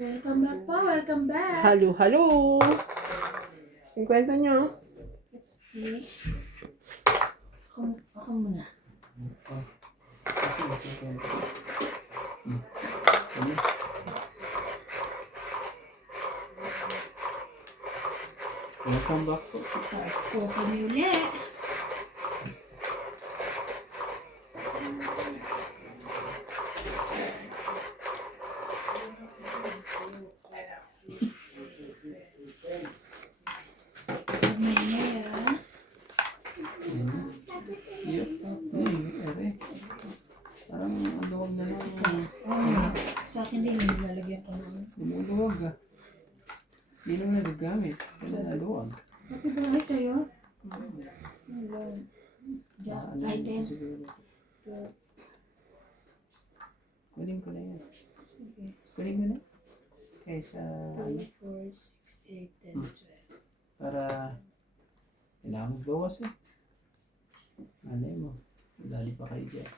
Welcome back po, welcome back. Halo, halo! Yung kwento nyo? Okay. Ako muna. Welcome back po. Start po kami ulit. Parang maluwag na lang. Sa akin din, nilalagyan ko ng... Lumuluwag ah. Hindi naman nagagamit. Wala naluwag. Pati ba sa'yo? Item. Siguro. Kunin ko na yan. Sige. Kunin ko na. Kaysa 3, 4, 6, 8, 10, 12. para kailangan mo bawas eh. Malay mo. Dali pa kayo dyan.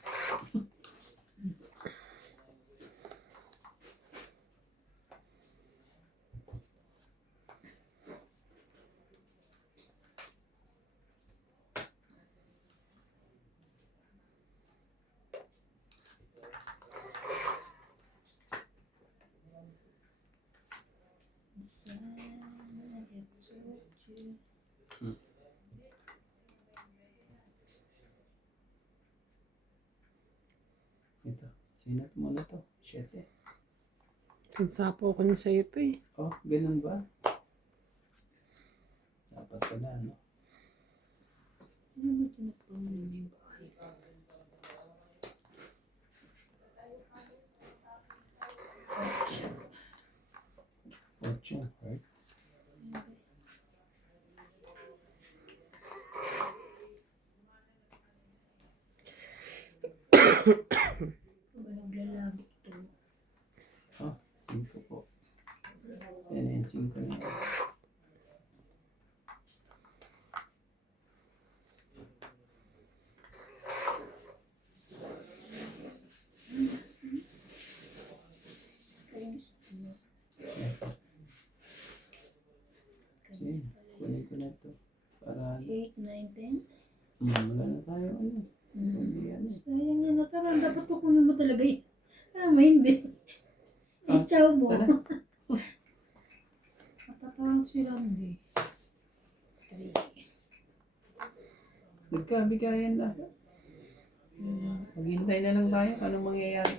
Ito. Sino muna to? 7. Sinsapo ko na sa'yo ito eh. Oh, ganun ba? Dapat pala, no? Ano ba tinatawag na yung bahay? 8, right? Naglalabo ito. Oh, 5 po. Yan na yung 5 na. Sige, kunin ko na ito. Para, 8, 9, 10. wala na tayo, ano. Hindi yan eh. Sayang yan na tarang. Dapat kukunin mo talaga yun. Parang may hindi. Chow mo. Tara. Matatawag si Randy. 3. Nagkabigayan na. Maghintay na lang tayo. Anong mangyayari?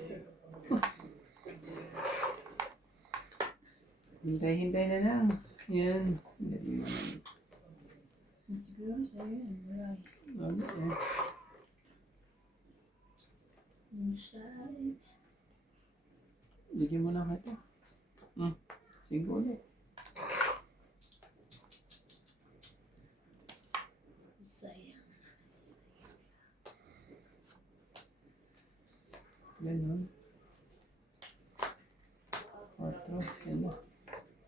Hintay-hintay na lang. Yan. Siguro sa'yo yan. Wala. Okay. Inside. Bigyan mo na kita. 5 ulit. Sayang. Ganun. 4. Yan na.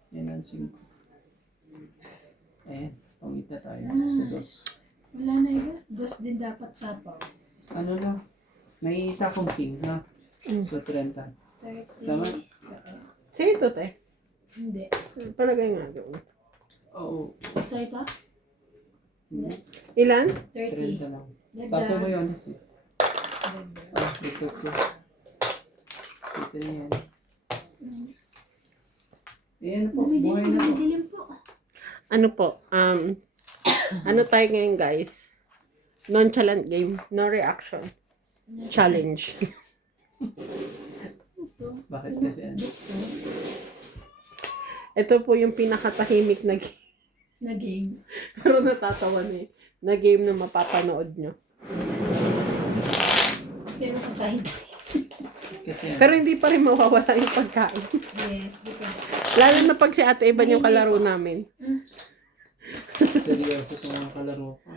Yan ang 5. Ayan. Pangita tayo sa dos. Wala na iba. Dos din dapat sapaw. Ano na? May isa kong king ha. So 30. 30. Tama? Sa'yo ito, te. Hindi. Palagay nga doon. Oo. Sa ito? Hindi. Ilan? 30. 30 lang. Dagdag. Tapo mo yun kasi. Dagdag. Ito ko. Ito na yan. Ayan po. Buhay na po. Dumidilim po. Ano po? Ano tayo ngayon, guys? Nonchalant game. No reaction. Challenge. Bakit kasi ano? Ito po yung pinakatahimik na game. Na game. Pero natatawa na eh. Na game na mapapanood nyo. Pero kakain. Kasi ano? Pero hindi pa rin mawawala yung pagkain. Yes, di ba? Lalo na pag si ate iba yung kalaro namin. Seryoso sa mga kalaro ko.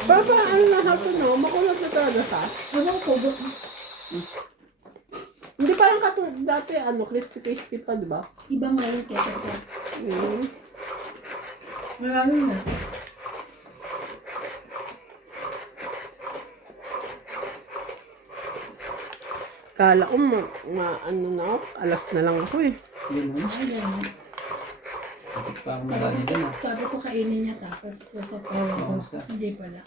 Papa, ano na hapon no? Makulot na talaga sa. Ano ko? Hindi parang katulad dati, crispy pa, di ba? Iba nga yung ketchup ko. Mm. Marami na. Kala ko ano na ako, alas na lang ako eh. Yun mo. Ayan. Bakit pa ako marami dyan ah. Sabi ko kainin niya tapos papapawa ko. Oo, sa- Hindi pala.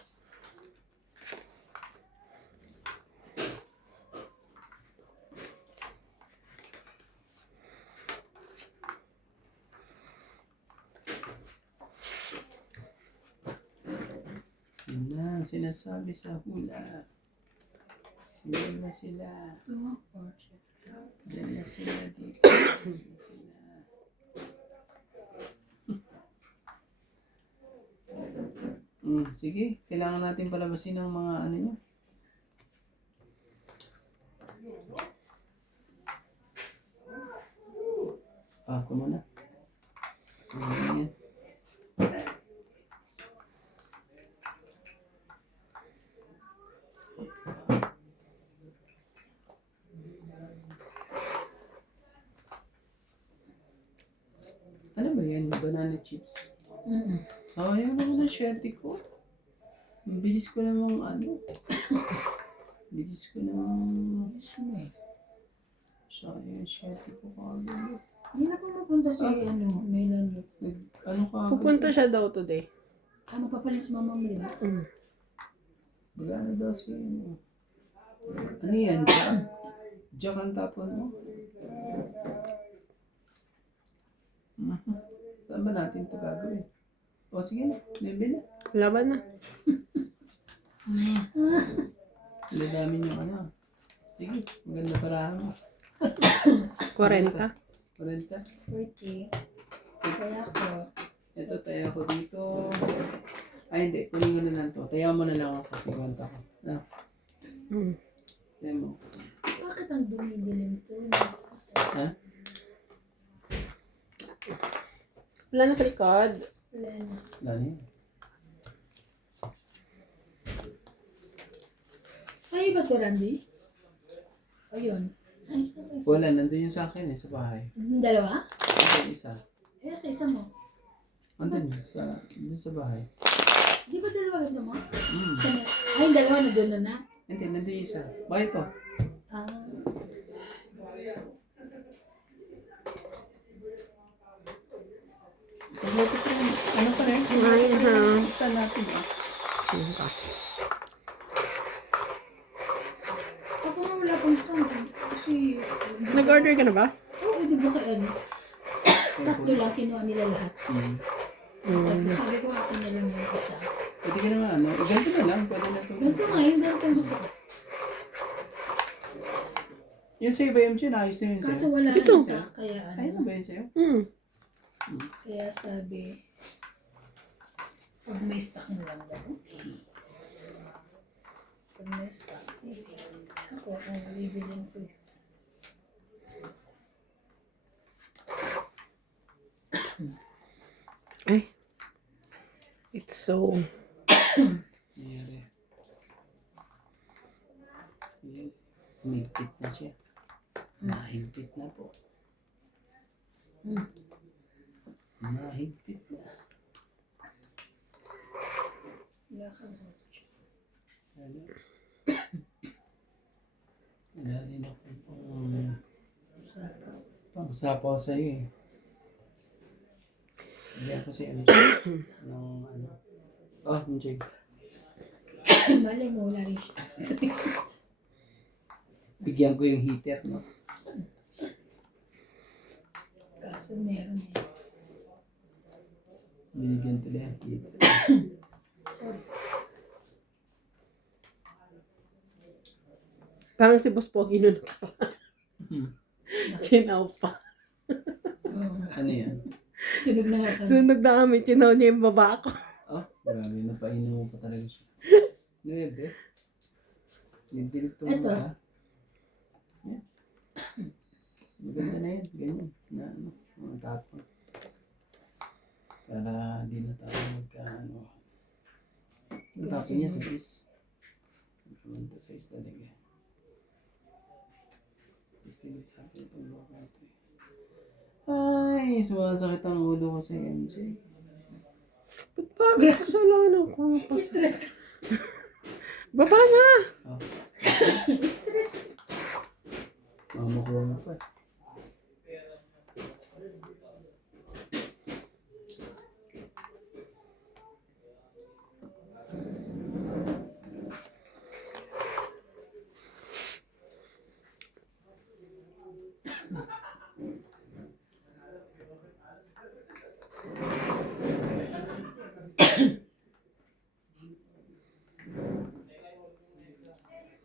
Yun na ang sinasabi sa hula. Diyan na sila. Diyan na sila dito. Diyan na sila. Sige, kailangan natin palabasin ang mga ano nyo. Ito muna. Sige yan. Ano ba yan? Banana chips. Sayang naman ang swerte ko. Ang bilis ko namang ano. Bilis ko namang sayang ang swerte ko kagad. Hindi na pumupunta si Melanie. Ano kagad? Pupunta siya daw today. Papalit si Mama mo, di ba? Magana daw si ano. Ano yan? Diyan? Diyan ang tapon mo? Saan ba natin ito gagawin? O sige na, maybe na. Laban na. Iladamin yung ano. Sige, maganda parahan mo. 40. 40. Pretty. Kaya ko. Ito, tayo ko dito. Ay, hindi. Kunin mo na lang to. Tayo mo na lang ako kasi kwenta ko. Na, tayo mo. Bakit ang dumidilim to? Ha? Wala na sa likod. Wala na. Wala na yan. Sa'yo ba to, Randy? O yun. Ay, isa ba? Wala, nandun yung sa akin eh, sa bahay. Yung dalawa? Ito, isa. Eh, sa isa mo. Andun yun, dun sa bahay. Di ba dalawa ganito mo? Mm. Ay, yung dalawa na doon na. Hindi, nandun yung isa. Bakit to? Ah. Pagluto ko rin. Ano pa rin? Ay, ha. Isa natin ah. Ako nga wala pang stand. Kasi... Nag-order ka na ba? Oo, di ba kaya ano? Tatlo lang kinuha nila lahat. Tapos sabi ko akin na lang yung isa. Pwede ka naman ano. Ganito na lang. Pwede na ito. Ganito nga yun, ganito ang gusto ko. Yun sa'yo ba yung chin? Ayos na yun Kaso sa'yo. wala Ito. na isa, kaya Ay, ano ano. ba yun sa'yo? Kaya sabi, pag may stock na lang daw. Pag may stock, ako, bibilin ko. Ay. It's so... Nangyari. Yan. Tumigpit na siya. Mahigpit na po. Mahigpit na. Wala ka ba? Ano? Wala din ako Usapaw. pang-sapaw sa'yo eh. Hindi ako si ano. Nung ano. Oh, Jay. Malay mo, wala rin siya. Bigyan ko yung heater, no? Kaso meron eh. Binigyan ko lang yung heater. Sorry. Parang si Boss Pogi nun. Chinaw pa. Ano yan? Sunog na nga kami. Sunog na kami, chinaw niya yung baba ko. Oh, grabe. Napainom mo pa talaga siya. Nuebe. Dindilig to Eto. mga. Yan. Maganda na yan. Ganyan. Na ano. Mga tapon. Para di na tayo magka-ano. Ang tapon niya sa bis. Ang to size talaga. Size talaga tapon itong buhok natin. Ay, sumasakit ang ulo ko sa MJ. Ba't parang kasalanan ko? Stress. Baba na! Oh. Stress. Makuha mo pa.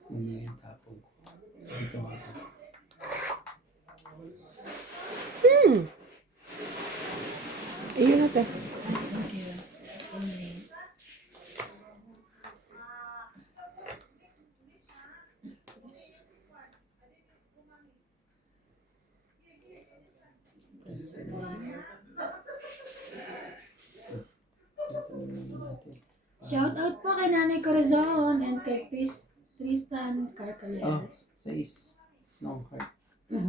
Hindi yung tapong ko. Ito nga ito. Ayun na te. Thank you. Ito naman natin. Shout out po kay Nanay Corazon and kay Tristan Oh, Carcaleras. 6. Long heart. 4,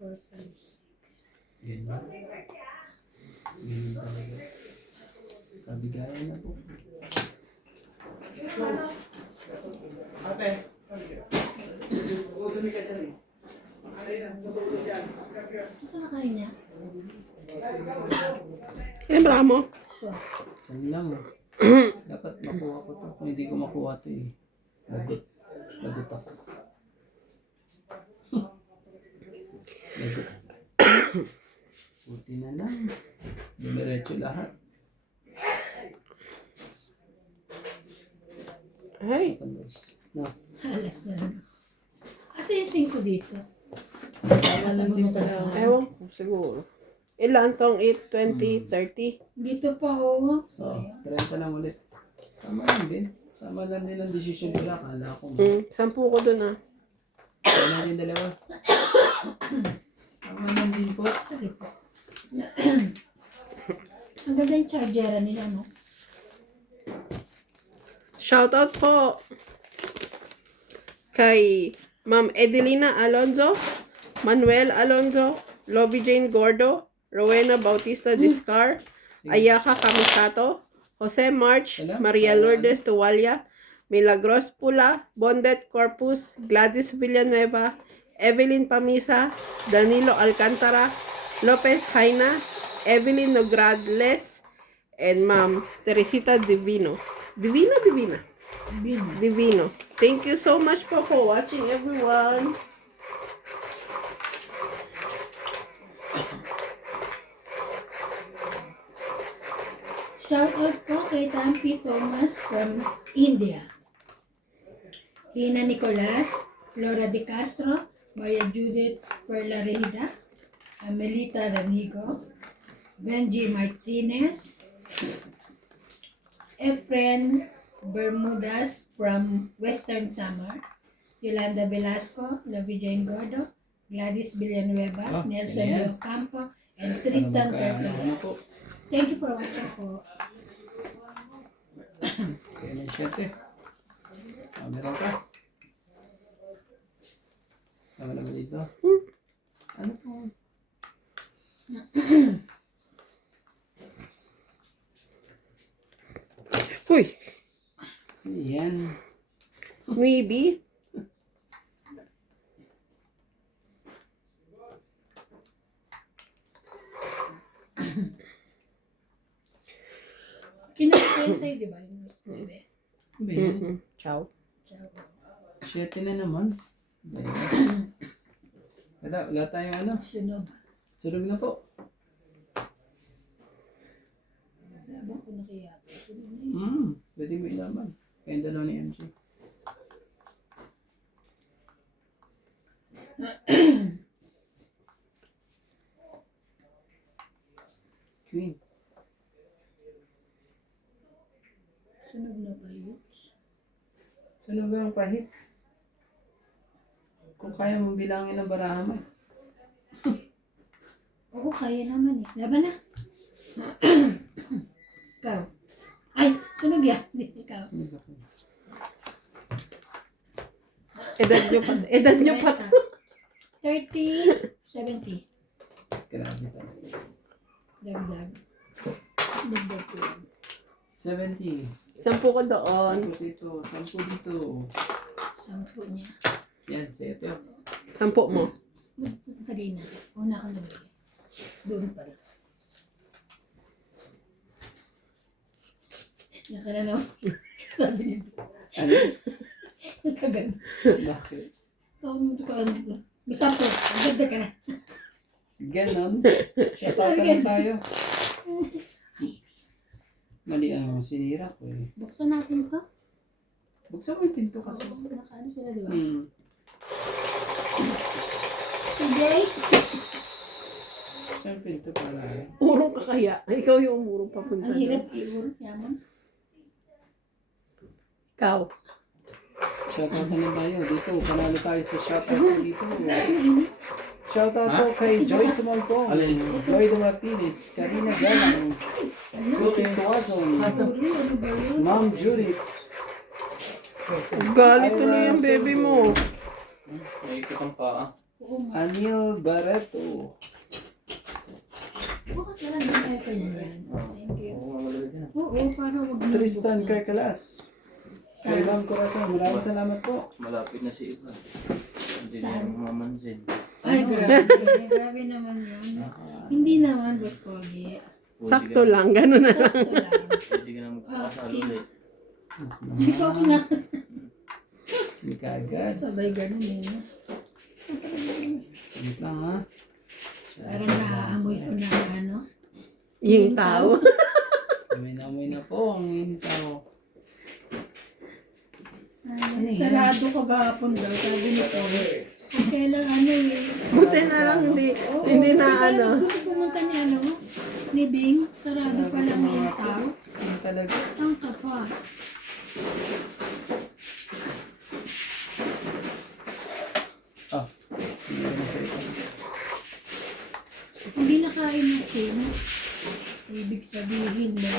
5, 6. Ganyan. Ganyan talaga. Kabigayan na po. Ate, uutunin ka dyan eh. Saan ka nakain niya? Lembra mo? So, Saan lang. Dapat makuha ko to. Kung hindi ko makuha to eh. Lagot. Lagot ako. Lagot. Buti na lang. Dumiretso lahat. Ay. No. halas na lang. Ate yung 5 dito. Alam din pala. Ewan ko, siguro. Ilan tong 8, 20, 30? Dito pa oh. So, So, 30 lang ulit. Tama lang din. Tama lang din ang desisyon ko lang. Kala ko. 10 ko dun ah. Kaya natin dalawa. Tama lang din po. sorry po. Ang ganda yung chargera nila, no? Shoutout po kay Ma'am Edelina Alonzo, Manuel Alonzo, Lobby Jane Gordo, Rowena Bautista Discar, Ayaka Kamisato, Jose March, Wala? Maria Wala. Lourdes Tuwalia, Milagros Pula, Bondet Corpus, Gladys Villanueva, Evelyn Pamisa, Danilo Alcantara, Lopez Jaina, Evelyn Nograles, and Ma'am Teresita Divino. Divina. Bin. Divino. Thank you so much po for watching, everyone. Shout out po kay Tampi Thomas from India. Lina Nicolas, Flora De Castro, Maria Judith Perlarida, Amelita Ranigo, Benji Martinez, Efren Bermudas from Western Samar, Yolanda Velasco, Lovie Jane Gordo, Gladys Villanueva, Oh, Nelson sige yan. Leo Campo, and Tristan Ano po? Perfilas. Thank you for watching po. Kaya na 7. Meron ka. Tama naman dito. Ano po? Uy, Yan. maybe. Kinakaya sa'yo, di ba? Yung bebe. Ba yan? Ciao. Ciao. 7 na naman. Wala tayong ano. Sunog. Sunog na po. Labang ko na kaya. Sunog na yun. Pwede mo ilaban. Kaya dalawa ni MJ. Queen. Sunog na ba yun? Sunog ang pahits. Kung kaya mong bilangin ang baraha mo. Oo, kaya naman eh. Laban na. Ikaw. Ay, sunog yan. Hindi, ikaw. Sunog ako. Edad nyo pa. 30, 70. Grabe talaga. Dagdag. Dagdag ko yun. 70. 10 ko doon. 10 dito. 10 dito. 10 niya. Yan, sa'yo ito. Sampo mo. Kanina. Una akong nabigay. Doon pa rin. Nakala naman. Sabi niya. Ano? Nagkaganda. Bakit? Tawag mo ito ka lang dito. Basta po. Ang ganda ka na. Ganon. Shoutout na lang tayo. Mali ang sinira ko eh. Buksan natin ito. Buksan mo yung pinto kasi. Nakaano sila, di ba? Hmm. Today, Buksan yung pinto para. Urong ka kaya. Ikaw yung umurong papunta ang hirap doon. iur. Yaman. Ikaw. Shoutout na lang tayo. Dito, panalo tayo sa shoutout ko dito. Shoutout po kay Joyce Sumalpong, Lloyd Martinez, Karina Galang, Tuti Tuwazon, Ano ba yun? Ma'am Judith, Galit na yung baby mo. may ikot ang paa, Oo, Anil Barreto, bukas na lang din tayo pa yan. Thank you. Oo, para wag mo. Tristan Carcalas, kay Ma'am Corazon, maraming salamat po. Malapit na si Ivan. Hindi na Saan? yung mamansin. Ay, grabe. Grabe naman yun. Hindi naman, but pogi. Sakto lang. Ganun na lang. Sakto lang. Hindi ka na magkakasalo ulit. Hindi ko ako nakasal. Hindi ka agad. Sabay ganun eh. Wait lang ha. Parang naaamoy ko na ano. Yung tao. Amoy na po ang intaw. Sarado ko gahapon daw. Sabi ni Paul. Kailan ano eh. Buti na lang hindi na ano. Gusto pumunta ni ano. Ni Bing. Sarado pa lang yung tao. Ano talaga? Saan ka pa? Ah, hindi ko na sa ito. Hindi nakain ng Kim. Ibig sabihin na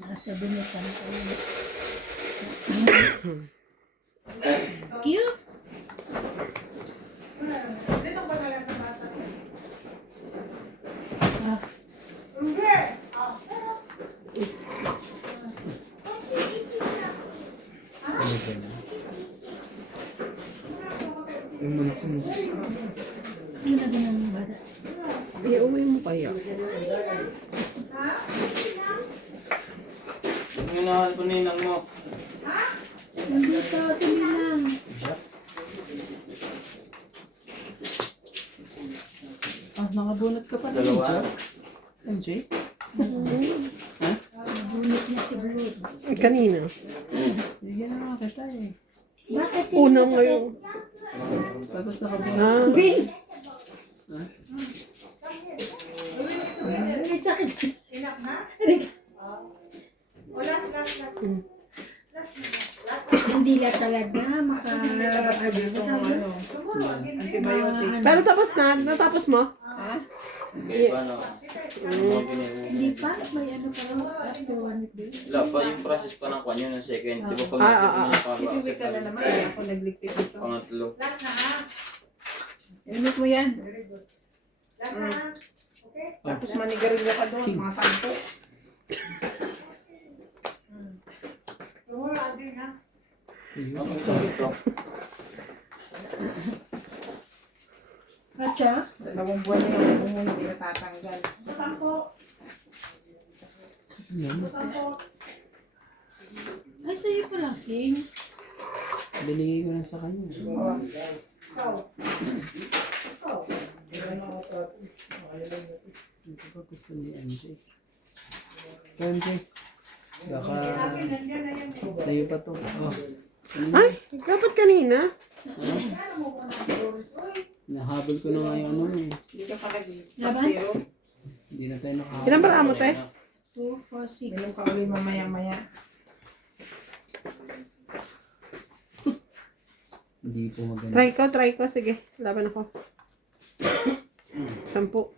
nasa bunutan ko yun. Cute. Dito ba talaga sa bata? Ah, Hindi! Yung muna ko mo. ano na din ang bata? Iuwi mo kaya. Yung inahan ko ninang mo. Nandito, sabi lang. Ah, nakabunot ka pa na Dalawa. Jack? MJ? Ha? Bunot na si Blood. Kanina. Bigyan na nga kita eh. Bakit siya Una nasakit? ngayon. Tapos nakabunot. Ah, Bing! Ha? May sakit. Inak na? Wala sila. Hindi lang talaga Siguro, antibiotic. pero tapos na. Natapos mo? Kaya pa na. Mga ginawa. Hindi pa, may ano pa rin after 1 week. Wala pa yung process pa ng kanya ng second. Di ba pag Ipiwik ka na naman. Kaya ako nagligpit ito. pangatlo. Last na ha? Init mo yan. Last na ha? Okay? Tapos manigarilyo ka doon, mga sampo. Siguro, Adrian ha? Ang sakit to. Katsa? Dalawang buwan na yung bungo hindi natatanggal. Butampo. Butampo. Ay, sa'yo pa lang, King. Binigay ko na sa kanya. Ikaw. Ikaw. Hindi ko gusto ni MJ. MJ. Baka Akin, nandiyan na yan. sa'yo pa to. Oh. Ay, dapat kanina. Nahabol ko na nga yung ano eh. Hindi ka pa Laban? nag-pero. Hindi na tayo nakahabol. Ilan pala mo, te? 2, 4, 6. Minum ka ulit mamaya-maya. Hindi po maganda. Try ko. Sige, laban ako. 10. 5.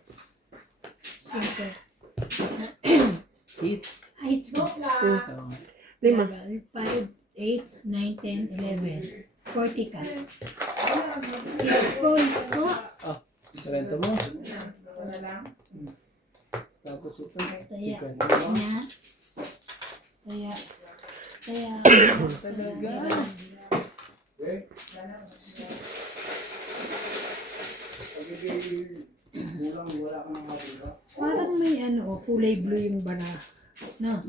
Hits. Heights ka. 5. 5, 8, 9, 10, 11. 40 ka. Yes po, yes po. Ah, karenta mo. Wala lang. Tapos ito. Taya. Chicken. Taya. Taya. Talaga. Parang may ano, kulay blue yung bara. No?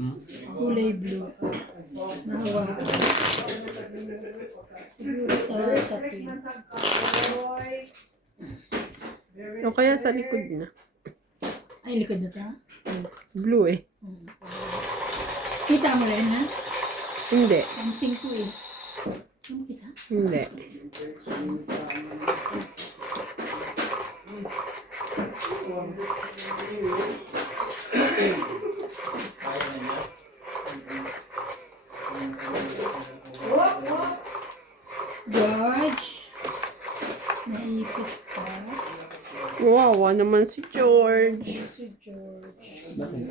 Kulay blue. Nahawa. Siguro sa twin. O kaya sa likod na. Ay, likod na ta? Blue eh. Kita mo rin, ha? Hindi. Pansing ko eh. Ano kita? Hindi. Kaya na niya. George. Naipit ka. Wawa naman si George. Si George. Bakit?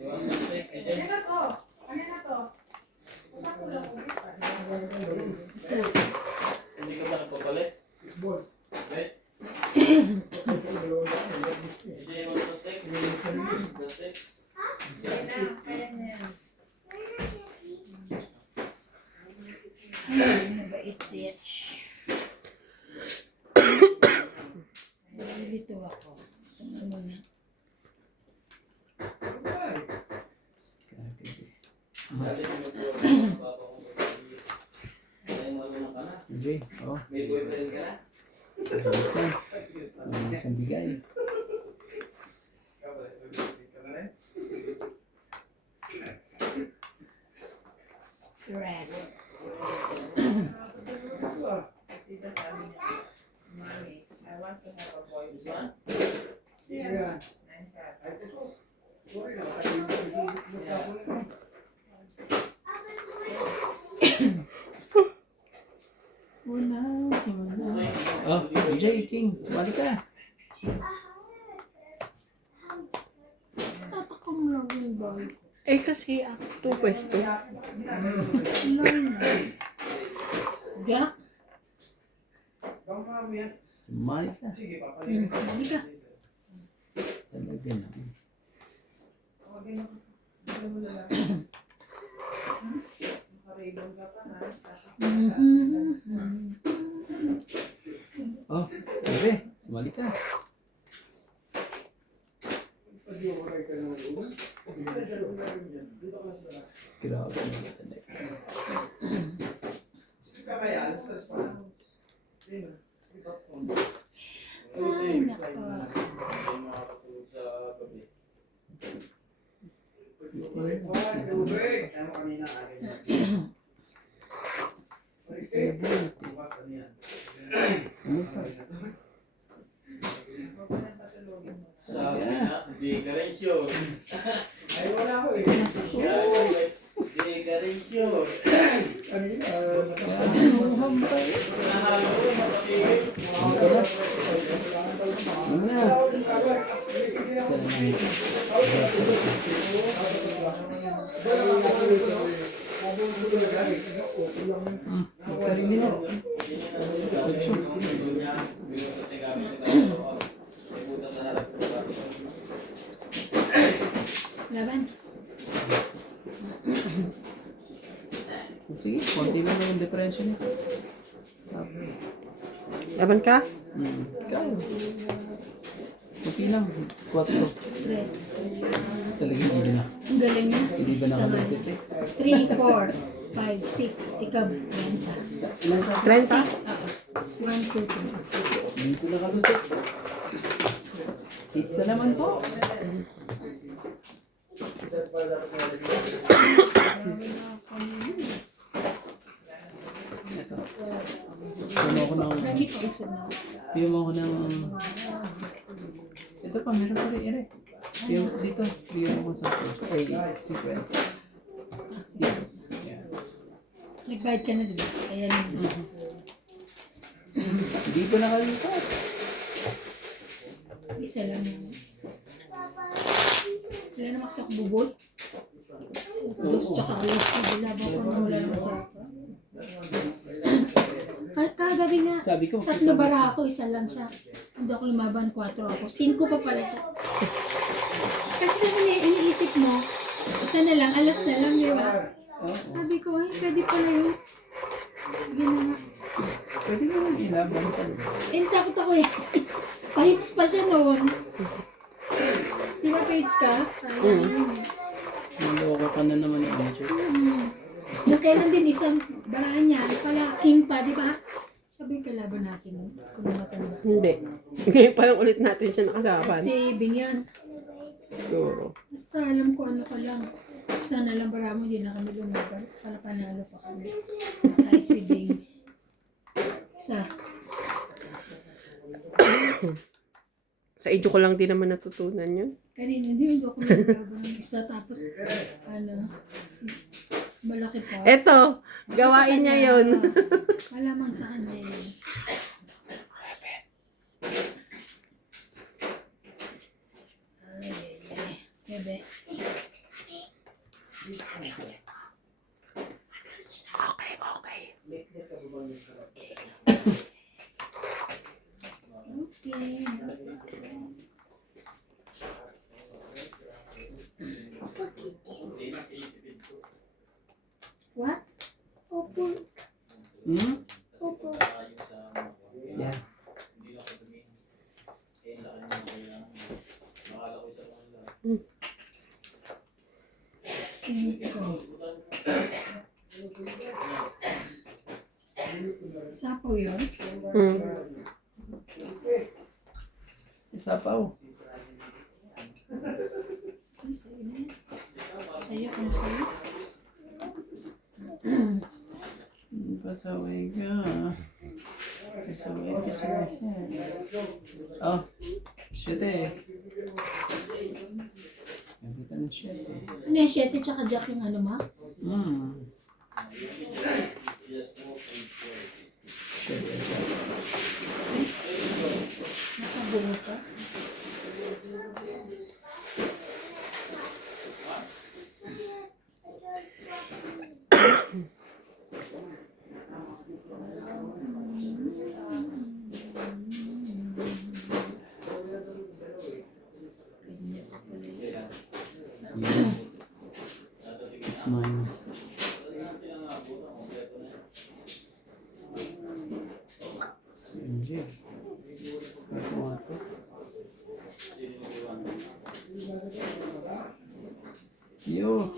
Ano na to? Ano na to? Usak ko lang ulit. Hindi ka ba nagpapalit? Wait. Hindi mo sa steak. Sa steak. Kaya na, kaya niya. Ay, mabait, bitch. Nalilito ako. Ano na? Dati sinutuwa ko ng papa ko. Ay, marunong ka na. Jay, oh. May boyfriend ka na? Isang bigay. Rest. Mommy, I want to have a boy. This one? Oh, Jay, King, sumali ka. Tatakam lang yung boy. Eh kasi ako pwesto. Lang na. Gak? Sumali ka. Hindi ka. Talaga na. Oh, bebe, sumali ka. Grabe na talaga. Ay, nako. Hindi makakatulog sa gabi. Ano pa? Sabi na, di ka rin sure. Ay, wala ko eh. Di ka rin sure. Kanuham pa eh. Nahalo ko, mapapigil. Ano na? Sarili mo. Lutso. Laban. Sige, konti lang yung differential nito. Laban ka? Ikaw. Konti lang. 4. Rest. Talaga hindi na. Ang galing niya. Hindi ba nakabasit eh? 3, 4, 5, 6. Ikaw, 30. 30? 6, 1, 2, 3. Dito nakalusot. Hits na naman po. Ito. Puno ko ng... Lagi ko gusto na. Piyum ako ng... Ito pa, meron pa rin ere. Piyum dito. Piyum ako sa... Ay, 50. Dito. Yeah. Nag-guide ka na, diba? Ayan. Hindi pa nakalusot. Isa lang yun. Wala naman kasi ako bubol. Dos tsaka alas. Wala ba ako na wala naman sa ako. Kagabi nga, Sabi ko, 3 bara ako, isa lang siya. Hindi ako lumaban, 4 ako. 5 pa pala siya. Kasi iniisip mo, isa na lang, alas na lang, di ba? Sabi ko, ay, pwede pala yun. Sige na nga. pwede naman Sige, laban ka. Eh, takot ako eh. Pahits pa siya noon. Di ba pahits ka? Sayang. Naloko ka na naman yung Angel. Nung kailan din isang barahan niya, pala king pa, di ba? Sabi kalaban natin. Kung matanda. Hindi. Ngayon pa lang ulit natin siya nakalaban. Si Binyan. Siguro. Basta alam ko ano ka lang. Sana lang para mo hindi na kami lumaban. Para panalo pa kami. Kahit si Bing. Isa. Sa age ko lang din naman natutunan yun. Kanina hindi ako lumaban ng isa. Tapos malaki pa. Eto, gawain niya yun. Malamang sa kanya yun. Ay, bebe. Okay, okay. Okay. What? Opo. Hmm? Opo. Yeah. Cinco. Sapo yun? Isa pa oh. Ay, sa'yo na yan. Sa'yo, ano sa'yo? Pasaway ka. Pasaway ka sa akin. Oh, shit eh. Nabita ng shit eh. Ano yan, 7 tsaka Jack yung ano ma? Shit eh. Nakabungo ka? It's mine. Si MJ. Ako nga to. Yo.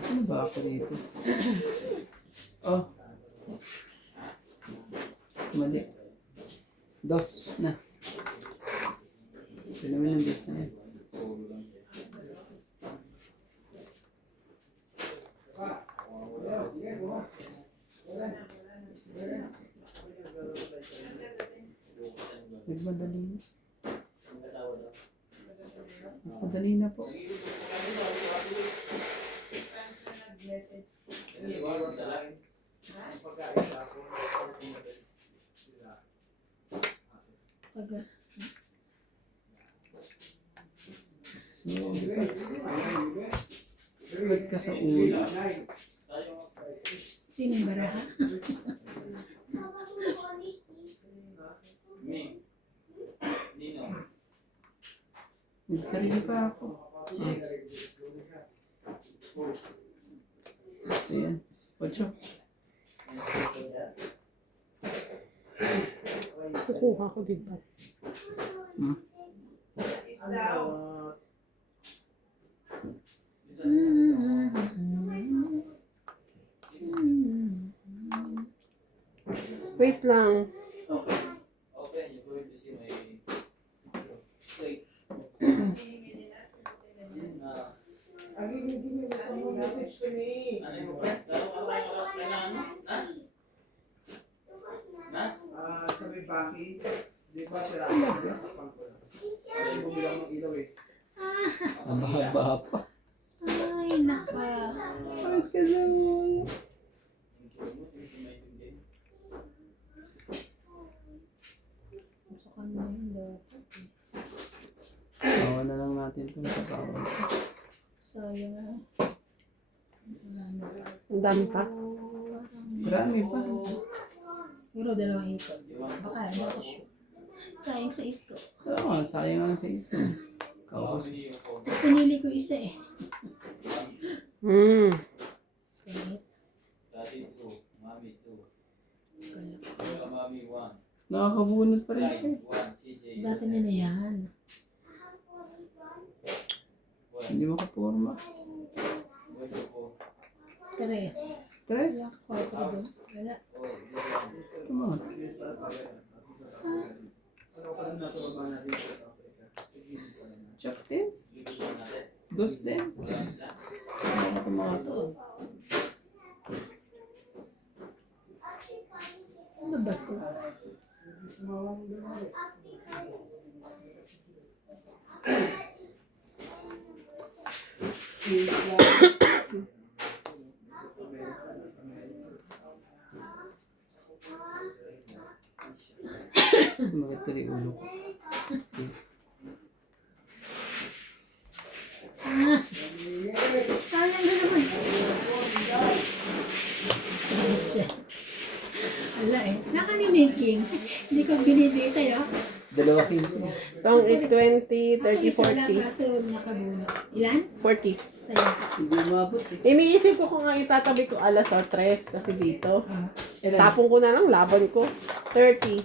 Saan ba ako dito? Oh. Mali. Dos na. Ito naman ang dos na yan. Nagmadali na. Nagmadali na po. Taga. Sabat ka sa ulo. Sino yung baraha? Nagsarili pa ako. Ayan. 8. Kukuha ko dito. Wait lang. Okay, you're going to see my plate. Give me some message to me. Ano yung kailangan mo? Nas? Nas? Sabi Baki, di ba sila? Kasi bumilang ng ilaw eh. Ang haba pa. Ay, naka. Sakit ka sa ulo. Sa kanya yun dapat. Bawa na lang natin itong sa bawal. Sayang na. Ang dami pa. Marami pa. Pero dalawang ikot. Baka, hindi ako sure. Sayang sa isko. Oo nga, sayang ang sa isa. Kaupos. Tapos pinili ko isa eh. Hmm. Kahit. Daddy 2, Mommy 2. Kuya Mami 1. Nakakabunot pa rin siya. 1 CJ. Dati na na yan. Hindi makaporma. Wala po. 3. Tres. Wala, 4 doon. Wala. Come on. Ano pa rin nasa baba natin sa Africa? Sige, Chop din. Dos din. Mga ito mga ito. Ano ba ito? Sumakit tuloy yung ulo ko. Sayang na naman. Wala eh. Nakanimaking. Hindi ko binibigay sa'yo. Dalawa king. Tong 20, 30, Ako isa lang 40. kaso nakabunot. Ilan? 40. Tayo. Hindi umabot eh. Iniisip ko kung nga itatabi ko alas o 3 kasi dito. Ilan? Tapong ko na lang, laban ko. 30.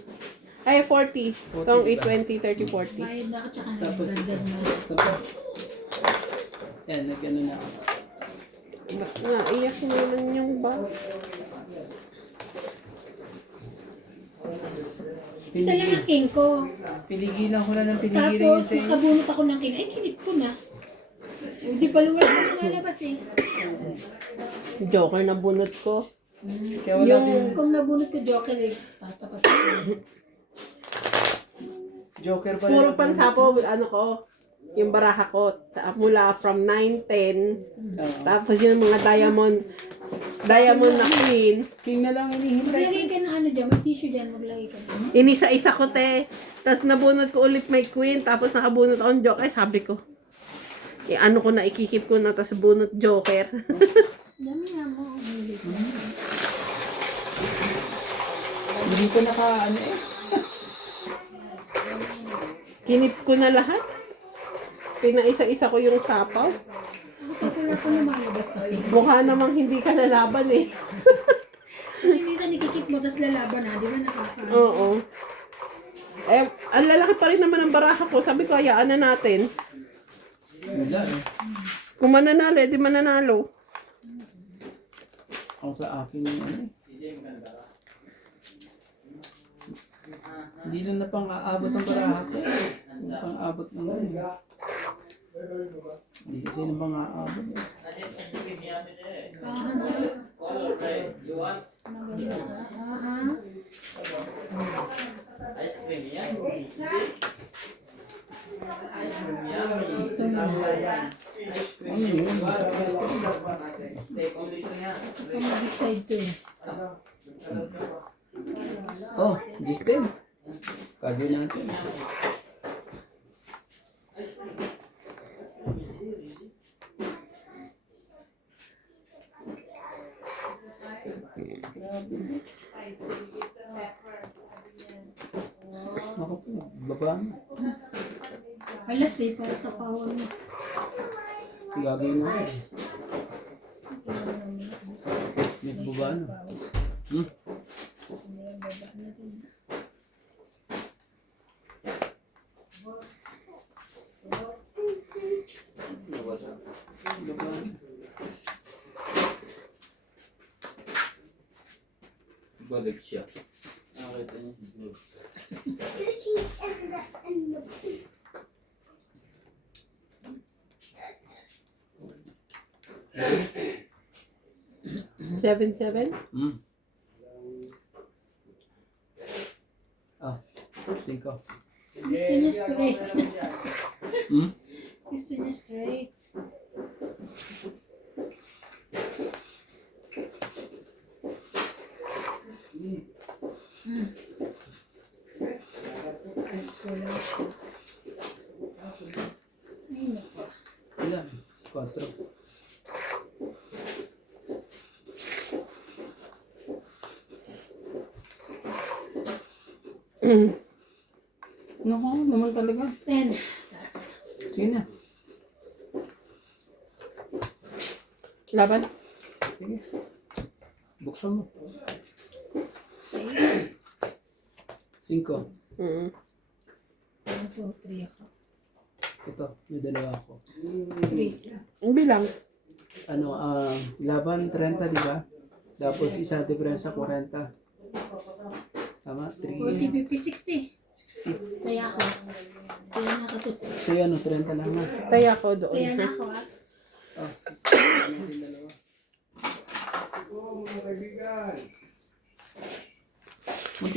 Ay, 40. Tong 20, 30, 40. Bayad na ako tsaka Tapos nag-branded na. Sapa. Yan, nag-ano na ako. Naiyak naman yung ba? Isa lang ang king ko. Pinigilan ko na ng pinigilan niya Tapos sa inyo. nakabunot ako ng king. Ay, kinip ko na. Hindi pa lumalabas eh. Joker na bunot ko. Kaya wala Yung- din. Kung nabunot ko joker eh. Tatapat ko. Joker pa rin. Puro pansapo, ano ko, yung baraha ko. Mula from 9, 10. Tapos yung mga diamond na queen. King na lang inihintay. Maglagay ka ng ano dyan. May tissue dyan. Maglagay ka na. Inisa-isa ko, te. Tapos nabunot ko ulit may queen. Tapos nakabunot akong joker. Sabi ko, ano ko na, ikikip ko na. Tapos bunot joker. Dami nga mo. Huli ko. Hindi ko naka ano eh. Kinip ko na lahat. Pinaisa-isa ko yung sapaw. Kasi wala ko lumalabas na king. Mukha namang hindi ka lalaban eh. Kasi minsan ikikip mo, tapos lalaban na. Di ba nakaka? Oo. Eh, ang lalaki pa rin naman ang baraha ko. Sabi ko, hayaan na natin. Wala eh. Kung mananalo, di mananalo. Ako sa akin yung ano eh. Hindi na pang-aabot ang baraha ko. Hindi pang-aabot ng ano. Hindi kasi na pang-aabot eh. Color red. You want ice cream? Yan. Ice cream yummy. Ano yun? Take only ito yan. Kung mag-decide to eh. Oh, this din. Kagyo natin. Ako po, baba na. Alas eh, para sa power mo. Gagawin mo. Nagbaba na. Hmm? Baba na. Balik siya. Nakita niya si Blue. Seven. Hmm. Ah, 5. Gusto niya straight. Hmm? Gusto niya straight. Ay, naku. Ilan? 4. Naku, naman talaga. 10. Taas. Sige na. Laban. Sige. Buksan mo. Sa'yo. 5. Mm. 1, 2, 3 ako. Ito, may dalawa ako. 3. Ang bilang. Ano, laban 30, di ba? Tapos isa diferensya 40. Tama? 40, 3, 50, 60. 60. Kaya ako. Kaya na ako to. So yan, 30 lang na. Taya ko doon. Kaya na ako ah. Oh, natin dalawa. Oo, mga kaibigan.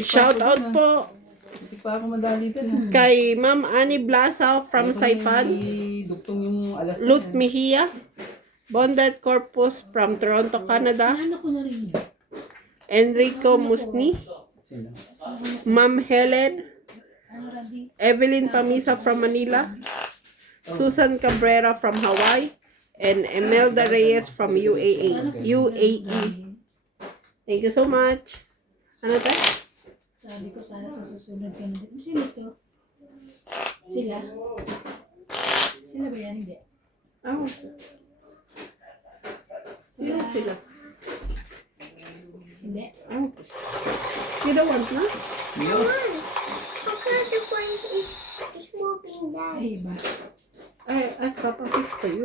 Shout out po Hindi pa ako madali din. kay Ma'am Annie Blasa from Saipan. Duktong yung alas na Lut yan. Mejia. Bonded Corpus from Toronto, Canada. Ano ko na rin yun. Enrico Musni. Sino? Ma'am Helen. Ano Randy? Evelyn Pamisa from Manila. Susan Cabrera from Hawaii. And Emelda Reyes from UAE. Thank you so much. Ano tayo? Sabi ko sana sa susunod ka na. Sino to? Sila? Sila ba yan? Hindi. Oh, Sila? sila. Hindi. Oh. You don't want na? Mio? Because the point is moving down. Ay, ba? Ay, ask Papa fix for you.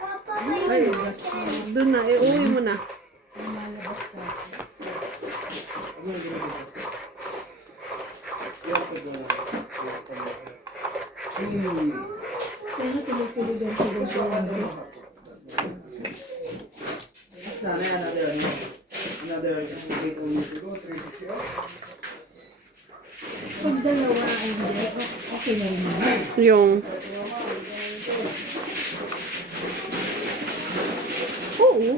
Papa, Ay, doon na. Uwi mo na. Malabas ka. Sana tuloy-tuloy doon sa doon. Yes, nanay, another date on you to go, 3 to Pag dalawa ay hindi, okay na rin naman. Yung... Oo.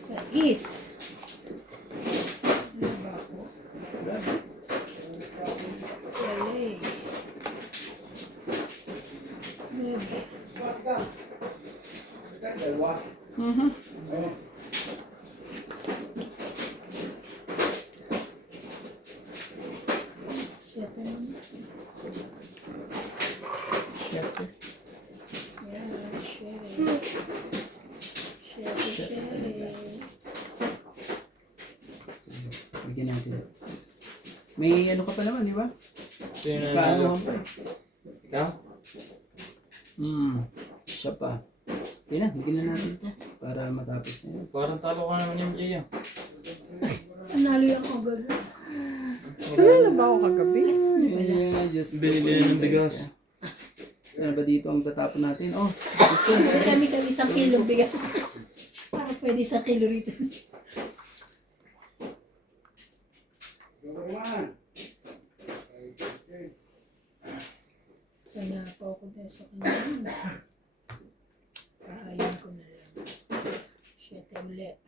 Sa is. Ano ba ako? LA. Maybe. Shit, ano? Yeah, shit. Bigyan natin. May ano ka pa naman, di ba? Sino na Kaano nalo? pa. Ikaw? Siya pa. Hindi na, bigyan na natin ito. Para matapos na yun. Parang talo ka naman yung Jay. Nanalo yung ako gano'n. Ano na ba ako kagabi? Just Binili ng bigas. Ano ba dito ang tatapon natin? Oh, gusto. Kami 1 kilong bigas. Para pwede 1 kilo rito. Sana pa ako na sa kanila. Kahayan ko na lang. Shit, ulit.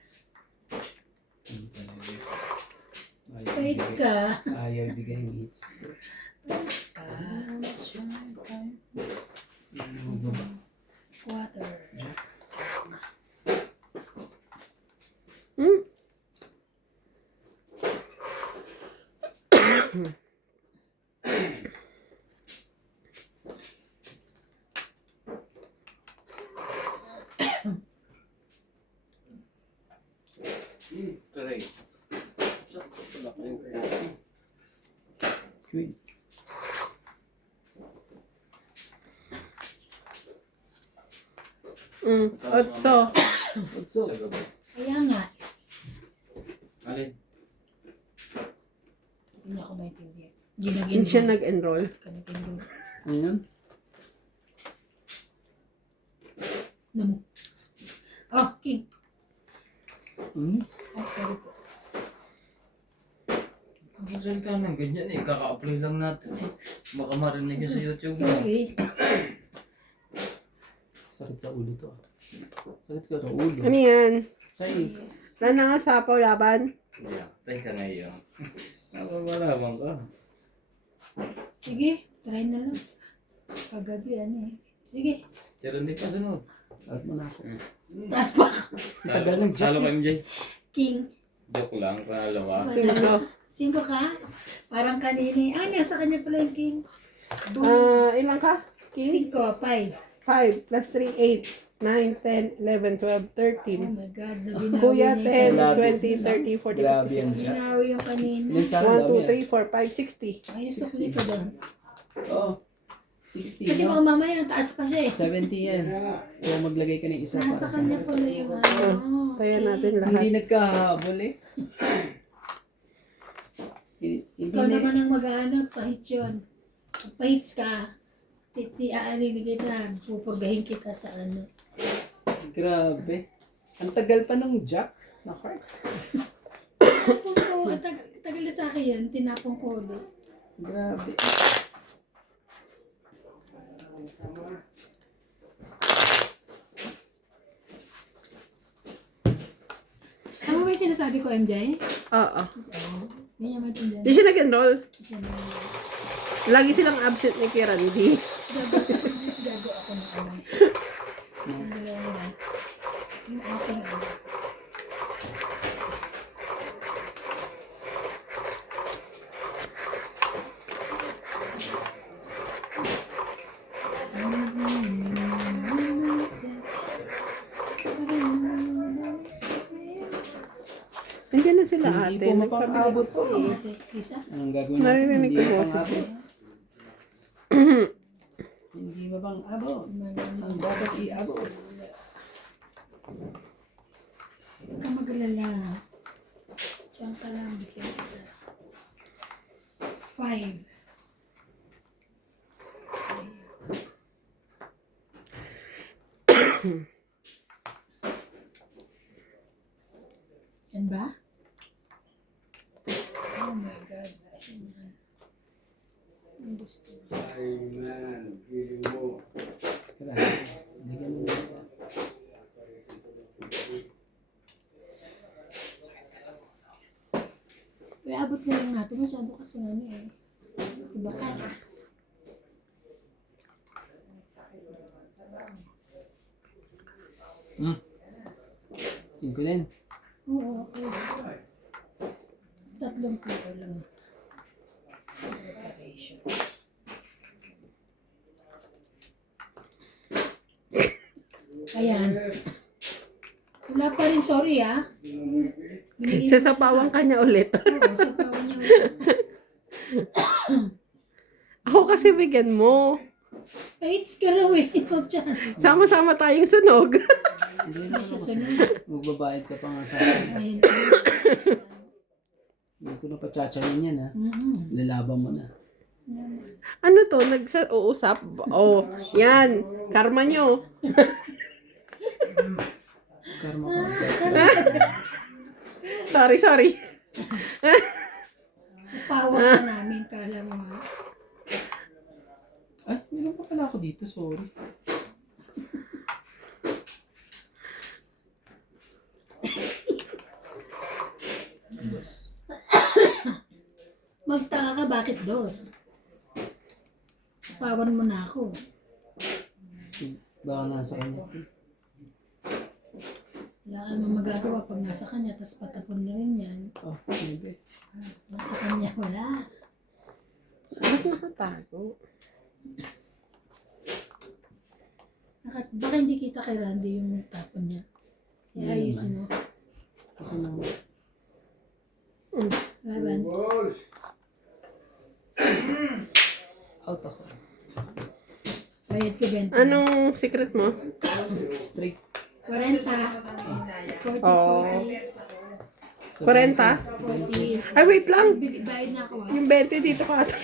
Paits ka. Ayaw ibigay yung hits. Paits ka. Water. Hmm? Taray. Queen. Otso. So, Sa gabi. Kaya nga. Alin? Hindi ako maintindihan. Hindi siya nag-enroll. Kanipin ano yun? Namo. Oh, King. Ay, sorry po. Kapag ka ng ganyan eh, kaka-apply lang natin eh. Baka marinig yun sa YouTube mo. Sorry. Sakit sa ulo to. Sakit ka sa ulo. Ano yan? Size. Wala nga sapaw laban. Yeah, tayo ka ngayon. Nakabalaman ka. Sige, try na lang. Kagabi, ano eh. Sige. Pero hindi pa sunod. At mo na ako. Taas pa. Tagal ng Talo ka MJ. King. Joke lang, pangalawa. 5. 5 ka? Parang kanini. Ah, nasa kanya pala yung king. Ilan ka? King? 5, 5. 5 plus 3, 8, 9, 10, 11, 12, Oh 13. my God, nabinawi Kuya, na yung 10, 20, 30, 40, Grabe 50, yan 60. siya. Binawi yung kanina. Then sa 1, dami 2, 3, 4, 5, 60. Ay, sukli pa doon. Oh, 60, Kasi baka no? mamaya, taas pa siya eh. 70 yan. So, maglagay ka ng isa Nasa para sa kanya pala yung ano. Kaya natin lahat. Hindi nagkahabol eh. Hindi Ikaw na. naman ang mag-ano, pahit yun. Pag pahits ka, aanin kita, pupagahin kita sa ano. Grabe. Ang tagal pa nung Jack. Na heart. Tinapong ko, tagal na sa akin yan, tinapong ko ulit. Grabe. Tama ba yung sinasabi ko, MJ? Oo. Hindi niya maintindihan. Di siya nag-enroll. Siya na Lagi silang absent ni Kirandi. gago ako ng ano. Yung dalawa na. Yung aking ano. Nandiyan na sila Hindi ate. po mapang-abot po eh. Ate, isa? Anong gagawin natin? Naririnig Hindi ko mapang-abot. boses eh. Hindi mapang-abot. Ang dapat i-abot. Huwag ka mag-alala. Diyan ka lang, bigyan kita. 5. Yan ba? Oh my God. Ayan yan. Ang gusto mo. Grabe. Lagyan mo na. Uy, abot na lang natin. Masyado kasi ano eh. Diba ka? Hmm. 5 din. Oo, okay. 3 kilo lang. Preparation. Ayan. Wala pa rin, sorry ah. Sasapawan ka niya ulit. Oo, sapawan niya ulit. Ako kasi bigyan mo. Paits ka raw eh. No chance. Sama-sama tayong sunog. Hindi Hindi na siya ako. sunod. Magbabayad ka pa nga sa akin. Ayan. Hindi ko na patsatsayin yan ha. Lalaban mo na. Ano to? Nag-uusap? Oh, yan. Karma nyo. Karma ko. Sorry. Pawak ka namin, kala mo ha. Ay, meron pa pala ako dito. Sorry. Dos. Magtaka ka, bakit dos? Pawan mo na ako. Baka nasa kanya. Wala ka naman magagawa pag nasa kanya, tapos patapon na rin yan. Oh, maybe. Nasa kanya, wala. Ba't nakatago? Baka hindi kita kay Randy yung tapon niya. Kaya ayusin mo. Ako na. Laban. Out ako. Bayad ka, Ben. Anong secret mo? Straight. 40. 40. Oh. 40. 40? Ay, wait lang. Bayad na ako ah. Yung 20 dito ka ata.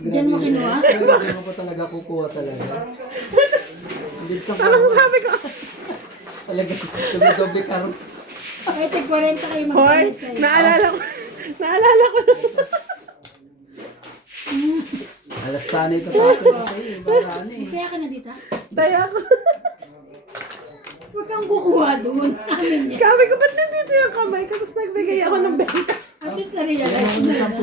Diyan mo kinuha? Grabe mo pa talaga kukuha talaga. Bilis lang Ano sabi ko? talaga. Doble-doble karo. Kahit 40 kayo Hoy, magbayad kayo. naalala ko. Alas sana ito tapos sa iyo. Baraan eh. Kaya ka na dito? Taya ko. Huwag kang kukuha doon. Amin niya. Sabi ko, ba't nandito yung kamay ko? Tapos nagbigay ako ng 20. At least na-realize mo na. At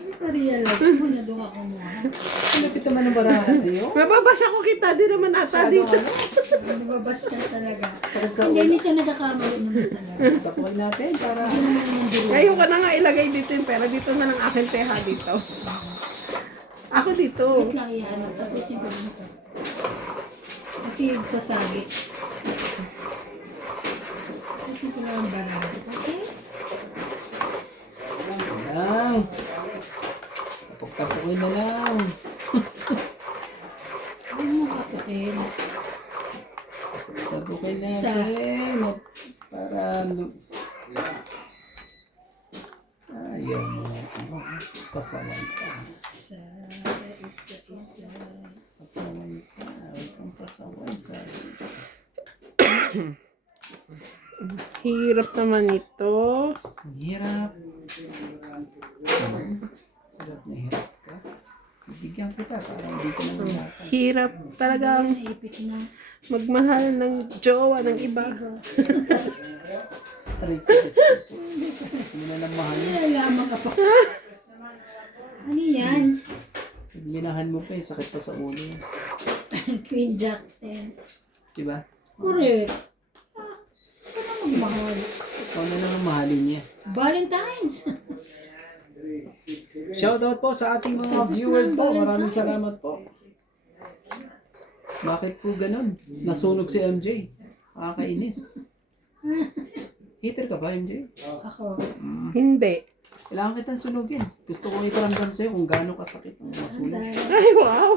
least na-realize Na-realize mo na doon ako mo. Lapit naman ang barahan niyo. Nababasa ko kita, di naman ata dito. Nababas ka talaga. Sakit sa Hindi, ulo. minsan nagkakamali naman talaga. Tapuin natin para... Hindi naman naman duro. Ngayon ko na nga ilagay dito yung pera. Dito na lang akin teha dito. Ako dito. Wait lang yan. Tapusin ko lang ito. Kasi sasagi. Tapusin ko lang ang barang. Okay? Lang. Tapok-tapokin na lang. Huwag mo kapukin. Tapokin Isa. natin. Para... Ayaw mo. Pasaway ka. Isa. Pasaway ka. Huwag kang pasaway sa... Hirap naman ito. Ang hirap. Hirap na hirap ka. Bibigyan kita para hindi ka na mahirapan. Hirap talagang Naipit na. magmahal ng jowa ng iba. Aray ko, Diyos ko. Hindi na lang mahal. Nalalaman ka pa. Ano yan? Pag minahan mo pa, sakit pa sa ulo. Queen Jack 10. Diba? Correct. Ano magmahal? Ikaw na lang ang mahalin niya. Valentine's. Shoutout po sa ating mga Tapos viewers na ang po. Maraming Valentine's. salamat po. Bakit po ganun? Nasunog si MJ. Nakakainis. Hater ka ba, MJ? Ako. Hindi. Kailangan kitang sunugin. Gusto kong iparamdam sa'yo kung gaano kasakit ang masunog. Ay, wow.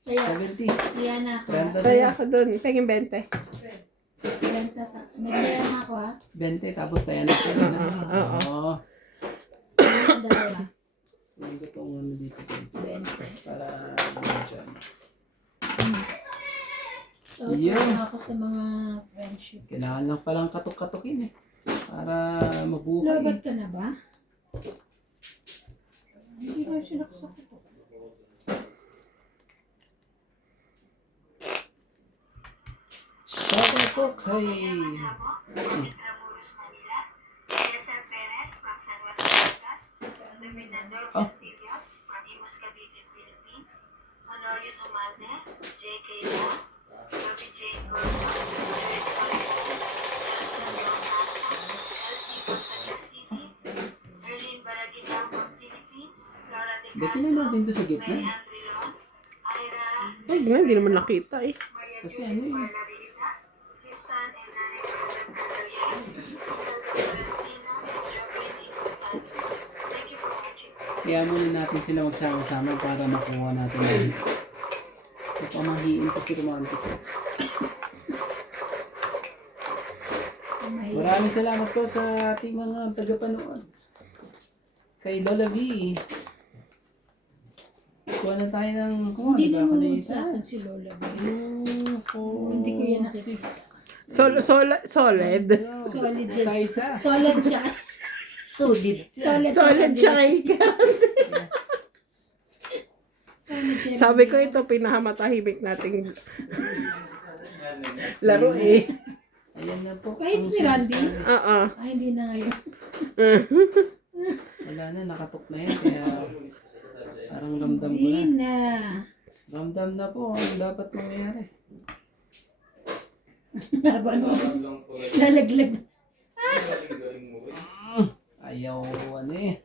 Kaya, 70. kaya na ako. 30 Saya sa'yo. ako dun. Tingin 20. Benta sa... Nagkaya na ako ha. 20 tapos tayo na sa'yo. Oo. Oo. Dalawa. Yung gutong ano dito. 20. Para dyan. So, Yeah. yeah. Ako sa mga friendship. Kailangan lang palang katok-katokin eh. Para mabuhay. Lobat ka na ba? Hindi na siya nakasakit. Shoutout po kay... Intramuros, Manila. Cesar Perez from San Juan Batangas. Dominador Castillos from Imus, Cavite, Philippines. Honorius Umalde, J.K. Law, Bobby Jane Gordo, Joyce Palco, Elsa Leonardo, Elsie Batangas City, Erlene Baraginang from Philippines, Laura De Ba't Castro, na natin ito sa Mary gitna? Andrilon, Ira, Ay, hindi naman nakita eh. Maria Kasi Julia ano eh. Parlarita, Tristan and Nanay Joseph Cardenas, Helga Valentino, and Jovin Incutado. Thank you for watching. Kaya muna natin sila magsama-sama para makuha natin ang hits. Pamahiin ko si Romantic. Maraming salamat po sa ating mga tagapanood. Kay Lola V. Kuha na tayo ng... Hindi ba ako nanonood isa? sa akin si Lola. Hindi ko yan nakita. Solid. Solid yan. Kaisa. Solid siya. Solid. Solid siya kay Solid yan. Sabi ko ito, pinahamatahimik nating laro eh. Ayan na po. Kahit si Randy. Oo. Ay, hindi na ngayon. Wala na, nakatok na yan. Kaya parang ramdam ko na. Hindi na. Ramdam na po ang dapat mangyari. Haba mo. Lalaglag. Ayaw ano eh.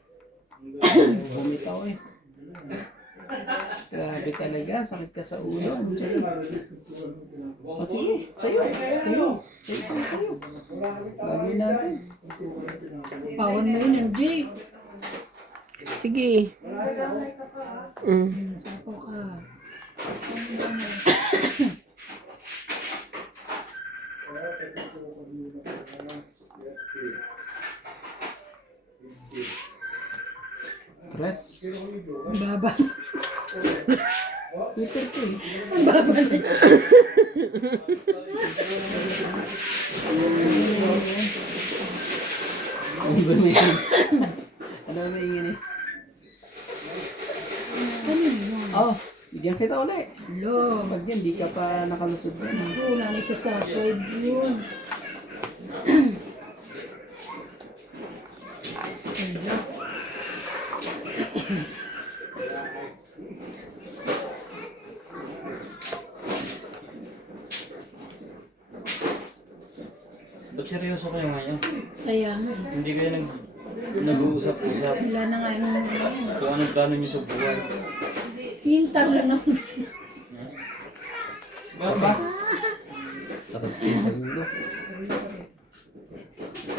Ayaw bumitaw eh. Grabe talaga, sakit ka sa ulo. O sige, sa'yo. Sa'yo. Gagawin natin. Pawan mo yun, MJ. Sige. Sapo ka. Press. Ang baba. Twitter ko eh. Ang baba na. Ang gumitin. Ano ba ingin eh? Ano yun? Oh, bigyan kita ulit. Lo. Pag yan, di ka pa nakalusod yan. Wala na sa sakod yun. Ba't seryoso kayo ngayon? Kaya nga. Hindi kayo nag-uusap-usap Wala na nga yung ano yan. kung anong plano niyo sa buhay. Yung taglo na gusto. Ba? Sakit din sa ulo.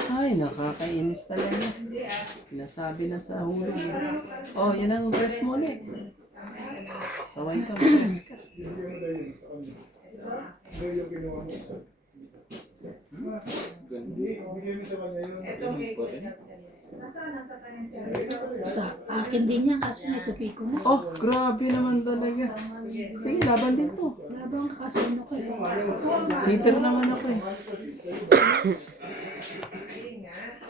Ay, nakakainis talaga. Nasabi na sa huli. Oh, yan ang dress mo ulit. Saway ka, dress ka. Sa akin din yan kasi may tupi ko na. Oh, grabe naman talaga. Sige, laban din to. Labang kakasuno ko eh. Hater naman ako eh.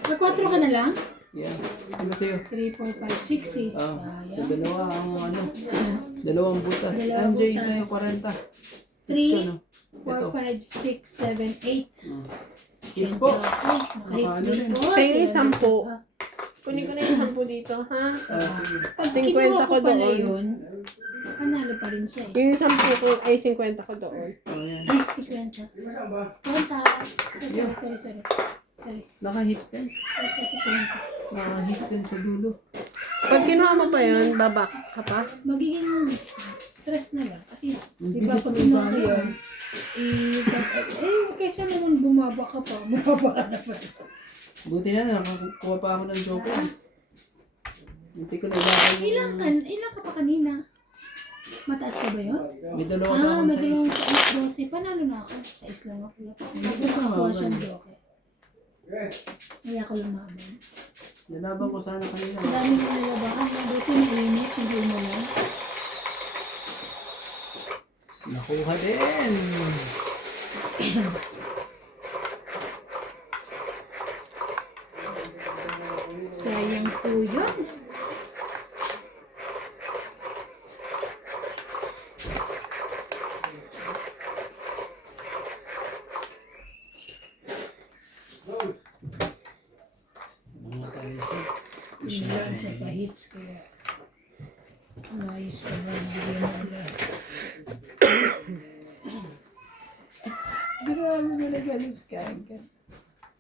May 4 ka na lang? Yeah. Ano sa'yo? 3, 4, 5, 6 eh. Oh, Sayang. sa dalawa ang ano. Dalawang butas. Dalawang Anjay, butas. sa'yo 40. 3, Ito. 4, 5, 6, 7, 8. Hits po. Hits Ano rin? din po. Tingin Sila- 10. Kunin ko na yung 10 dito, ha? Sige. Pag 50 kinuha ko ko pala doon. yun, panalo pa rin siya eh. Yung 10 ko, ay 50 ko doon. Oh, yan. Ay, si Kwenta. Kwenta. Sorry. Sorry. Naka-hits din. Si Kwenta. Naka-hits din sa dulo. Pag kinuha mo pa yun, babak ka pa? Magiging stress na lang. Kasi, Ang di ba bilis pag ng kinuha ko bala. yun, kaysa naman bumaba ka pa. Bumaba ka na pa. Buti na, nakakuha pa ako ng joker. Hindi ko na ilagay Ilang ka pa kanina? Mataas ka ba yun? May dalawa pa akong madalawang size. 12. Panalo na ako. Sa islang ako. Mas makakuha siyang joke. Kaya ako lumaban. Nalaban ko sana kanina. Ang dami ko nalabakan. Buti mainit. Hindi mo lang. Nakuha din. Sayang po yun. Mga tayo sa Hindi lang siya pa-hits. Kaya ayos ka ba? Bigyan mo alas. grabe talaga ng skanker.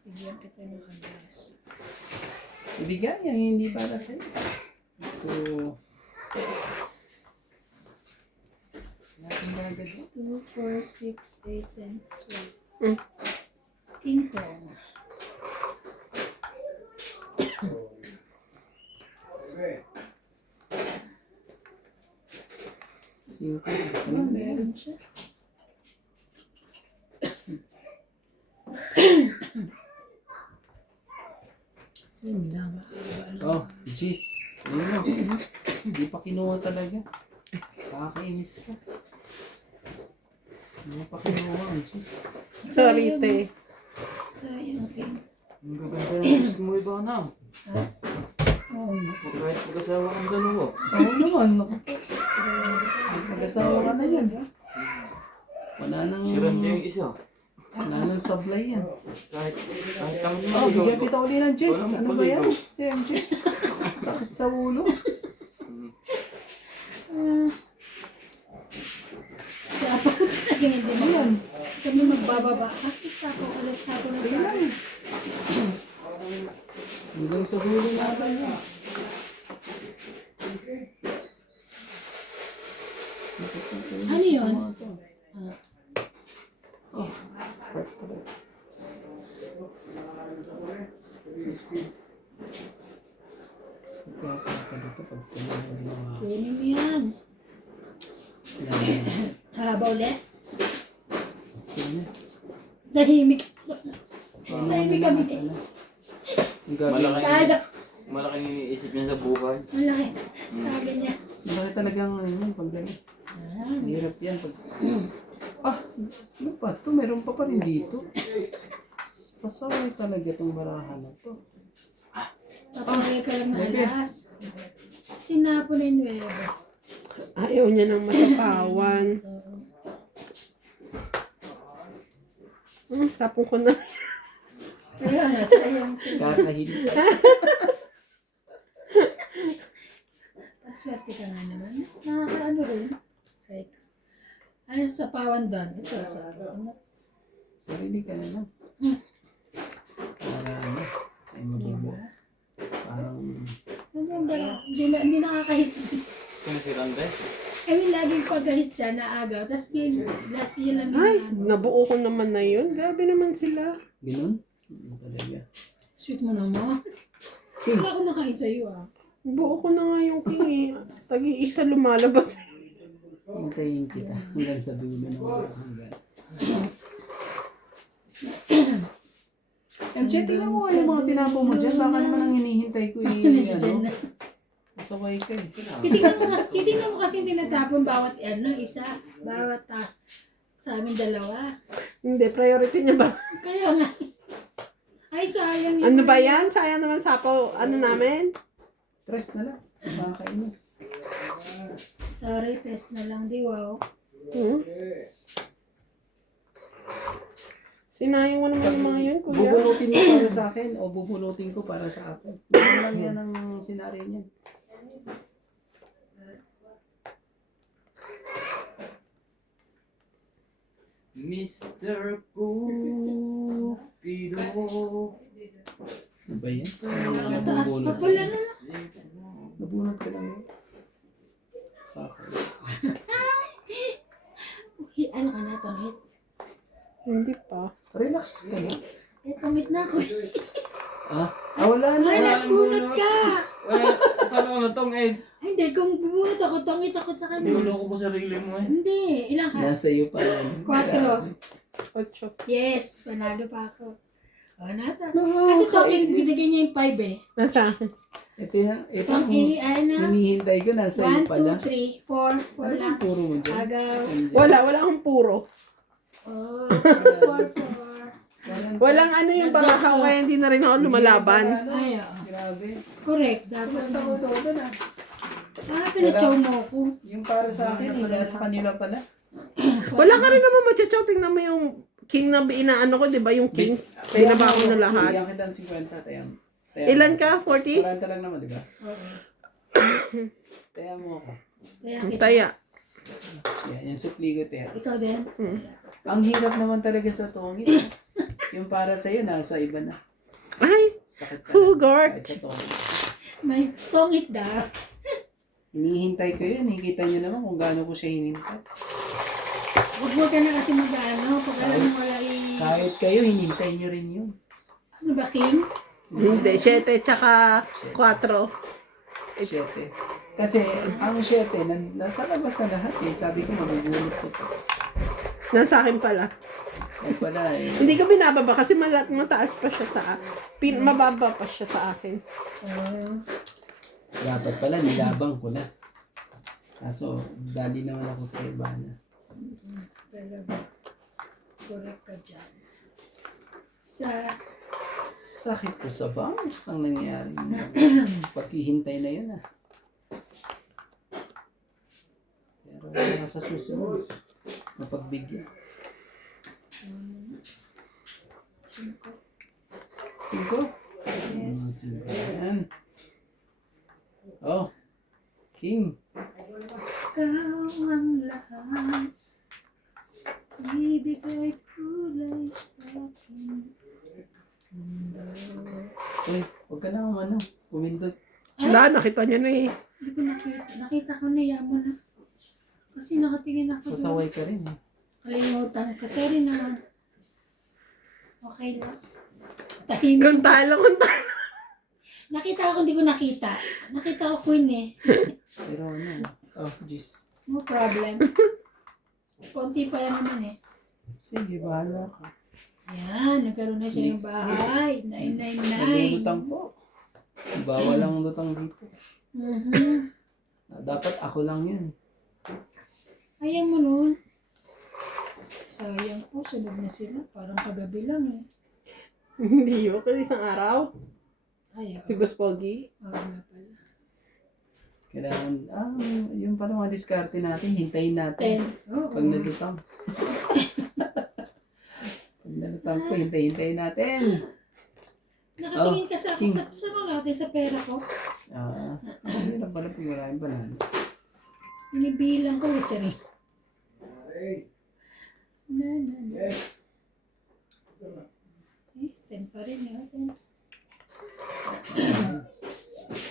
Bigyan kita ng alas. Ibigay ang hindi para sa'yo. Ito. Natin agad yun. 2, 4, 6, 8, 10, 12. Mm. King Kong. Singko. Meron siya. Yun lang. Oh, jeez. Ayun na. Hindi pa kinuha talaga. Kakainis ka. Hindi pa kinuha. Jeez. Sorry, te. Sayang, King. Ang gaganda ng gusto mo iba na. Ha? Oo. Kahit mag-asawa kang dalawa. Oo naman. Mag-asawa ka na yan. Wala nang... Si Randy yung isa. Wala nang sablay yan. Kahit kami naman. Oh, bigyan kita uli ng Jess. Wala Ano mo ba yan? paligaw. Si MJ. Sakit sa ulo. Si Apo ko talaga hindi mo yan. Kami magbababa. Kasi sa Apo ko lang sa Apo na Sige sa lang. Hanggang sa dulo natin yan. Ano yun? Oh, part pala. Pagkakata dito pag kumain ng mga... Kunin mo yan. Haba ulit. Sino? Tahimik. Ano Tahimik naman kami. pala? Ang gabi. Malaking iniisip niya sa buhay. Malaki. Sabi niya. Malaki talagang ano yun pag gano'n. Hirap yan pag... ano pa to? Meron pa pa rin dito. Pasaway talaga itong barahan na to. Papagay ka lang na alas. Sinapo na yung nuevo. Ayaw niya ng masapawan. Tapon ko na. Kaya nga, sayang. Kakahilig. Swerte ka nga naman. Nakakaano rin. Right. Ano sa pawan doon? Ito sa ano? Sarili ka na lang. Para ano, ay mabubo. Parang, Hindi nakaka-hits. Kung si Randay. I mean, laging pag-hits siya na agaw. Tapos last year lang Ay, yung nabuo ko naman na yun. Grabe naman sila. ganun. Talaga. sweet mo naman. King. Wala ko nakain sa'yo ah. Buo ko na nga yung king eh. Tagi-isa lumalabas. Hintayin kita hanggang sa dulo ng hanggang. MJ, tingnan mo yung mga tinapo mo dyan. Baka naman ang hinihintay ko Nandiyan na. Masaway ka eh. Titignan mo kasi yung tinatapon bawat isa. Bawat sa amin dalawa. Hindi, priority niya ba? Kaya nga. Ay, sayang yun. Ano ba yan? Sayang naman sapo, ano namin? Tres na lang. Makakainis. Sorry, test na lang. Di wow. Hmm? Sinayang mo naman yung mga yun, kuya. Bubunutin mo para sa akin o bubunutin ko para sa akin. Ano lang yan ang senaryo niya. Mr. Cupido. Ano ba yan? Taas pa pala na. Nabunot ko lang yun. Kakainis. Ano ka na, Tomit? Hindi pa. Relax ka na. Tomit na ako. Wala na. Ay, last bunot ka! Paano na tong eh? Ay, hindi, kung bubunot ako, Tomit ako sa kanya. Niloloko mo sarili mo eh. Hindi, ilang ka? Nasa iyo pa yan. 4. 8. Yes, panalo pa ako. O, nasa. Kasi Tomit, binigyan niya yung 5 eh. Nasa akin. Ito yan. Ito ang Ano? hinihintay ko. Nasa iyo 1, pala. 2, 3, 4. 4 lang. Puro mo dyan. Agaw. Wala akong puro. Oh, 4, 4. Walang ano yung barahaw, kaya hindi na rin ako lumalaban. Ay, oo. Grabe. Correct, dapat na. Todo na. Pinachow mo ako. Yung para sa akin, nasa kanila pala. Wala ka rin naman machachaw. Tingnan mo yung king na inaano ko, di ba? Yung king. Binaba ko na lahat. Bigyan kita ng 50. Tayang. Ilan ka? 40? 40 lang naman, di ba? Oo. Taya mo ako. Kaya Ang kita. taya. Yan, yung supli ko, taya. Ikaw din? Ang hirap naman talaga sa tongit. Yung para sa'yo, nasa iba na. Ay! Sakit ka. Hugart! Kahit sa tongit. May tongit daw. Hinihintay ko yun. Hikita nyo naman kung gaano ko siya hinintay. Huwag ka na kasi mag-ano. Pag alam mo wala Kahit kayo, hinintay nyo rin yun. Ano ba, King? Hindi, 7 tsaka 4. 7. Kasi ang 7, nasa labas na lahat eh. Sabi ko, magugulat ko. Nasa akin pala. Ay pala eh. Hindi ko binababa kasi mataas pa siya sa mababa pa siya sa akin. Dapat pala, nilabang ko na. Kaso, dali naman ako kay Ivana. Talaga. Correct ka dyan. Sakit ko sa bangs ang nangyari. Paghihintay na yun ah. Pero wala sa susunod. Mapagbigyan. 5? Yes. 5 yan. Oh. King. Ikaw ang lahat. Ibigay kulay sa akin. Uy, huwag ka na ano. Pumindot. Wala, nakita niya na eh. Hindi ko nakita. Nakita ko na yamo na. Kasi nakatingin ako doon. Pasaway ka rin eh. Kalimutan ko. Sorry naman. Okay lang. Tahimik. Kung talo. Nakita ko, hindi ko nakita. Nakita ko queen eh. Pero ano. Oh, jeez. No problem. Konti pa yan naman eh. Sige, bahala ka. Yan, nagkaroon na siya ng bahay. 999. Naglulutang po. Bawal ang lutang dito. Mhm. Dapat ako lang yun. Ayaw mo nun. Sayang po, sunod na sila. Parang kagabi lang eh. Hindi yun, kasi isang araw. Ayaw. Si Boss Pogi. Oo nga pala. Kailangan, yung pala mga diskarte natin, hintayin natin. 10. Oo. Pag nalutang. Pag nalutang po, hintayin natin. Nakatingin ka sa King. sa natin sa pera ko. Hindi na pala pag maraming banana. Inibilang ko, Richard. Na. Eh, 10 pa rin yun.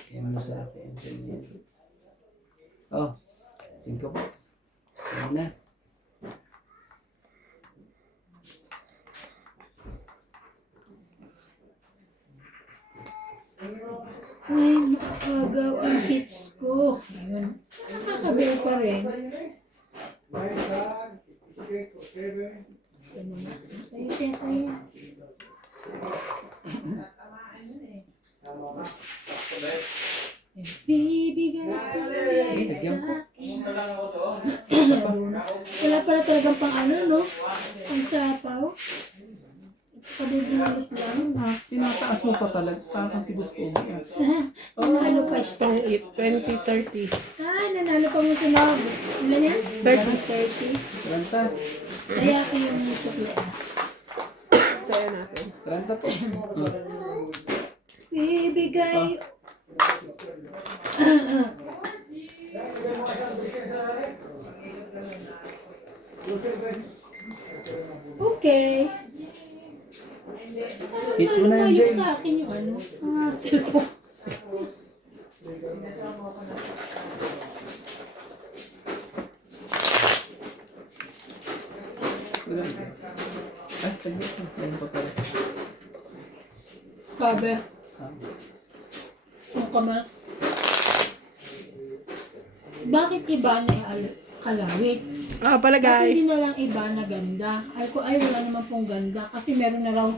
Kaya mo sa akin. Ganyan. Oh, 5 po. Ayan na. Ay, maagaw ang hits ko. Ayun. Nakakabel pa rin. Sa'yo, sa'yo. Bibigay ko Sige, lagyan ko. sa akin. Wala pala talagang pang ano, no? Pang sapaw. Kabubulot lang. Tinataas mo pa talaga. Parang si Boss Pogi. Nanalo pa siya. 2030. Nanalo pa mo sa log. Ilan yan? 30. 30. Kaya ako yung sukli. Kaya natin. 30 po. Bibigay. Okay. Hits mo na yan, Ayaw Jay. sa akin yung ano. Cellphone. Wala. Ay, saglit mo. Ayun pa pala. Sabi. Ah. Ano ka ma? Bakit iba na kalawit? Ah, pala Bakit guys. hindi na lang iba na ganda? Ay, wala naman pong ganda. Kasi meron na raw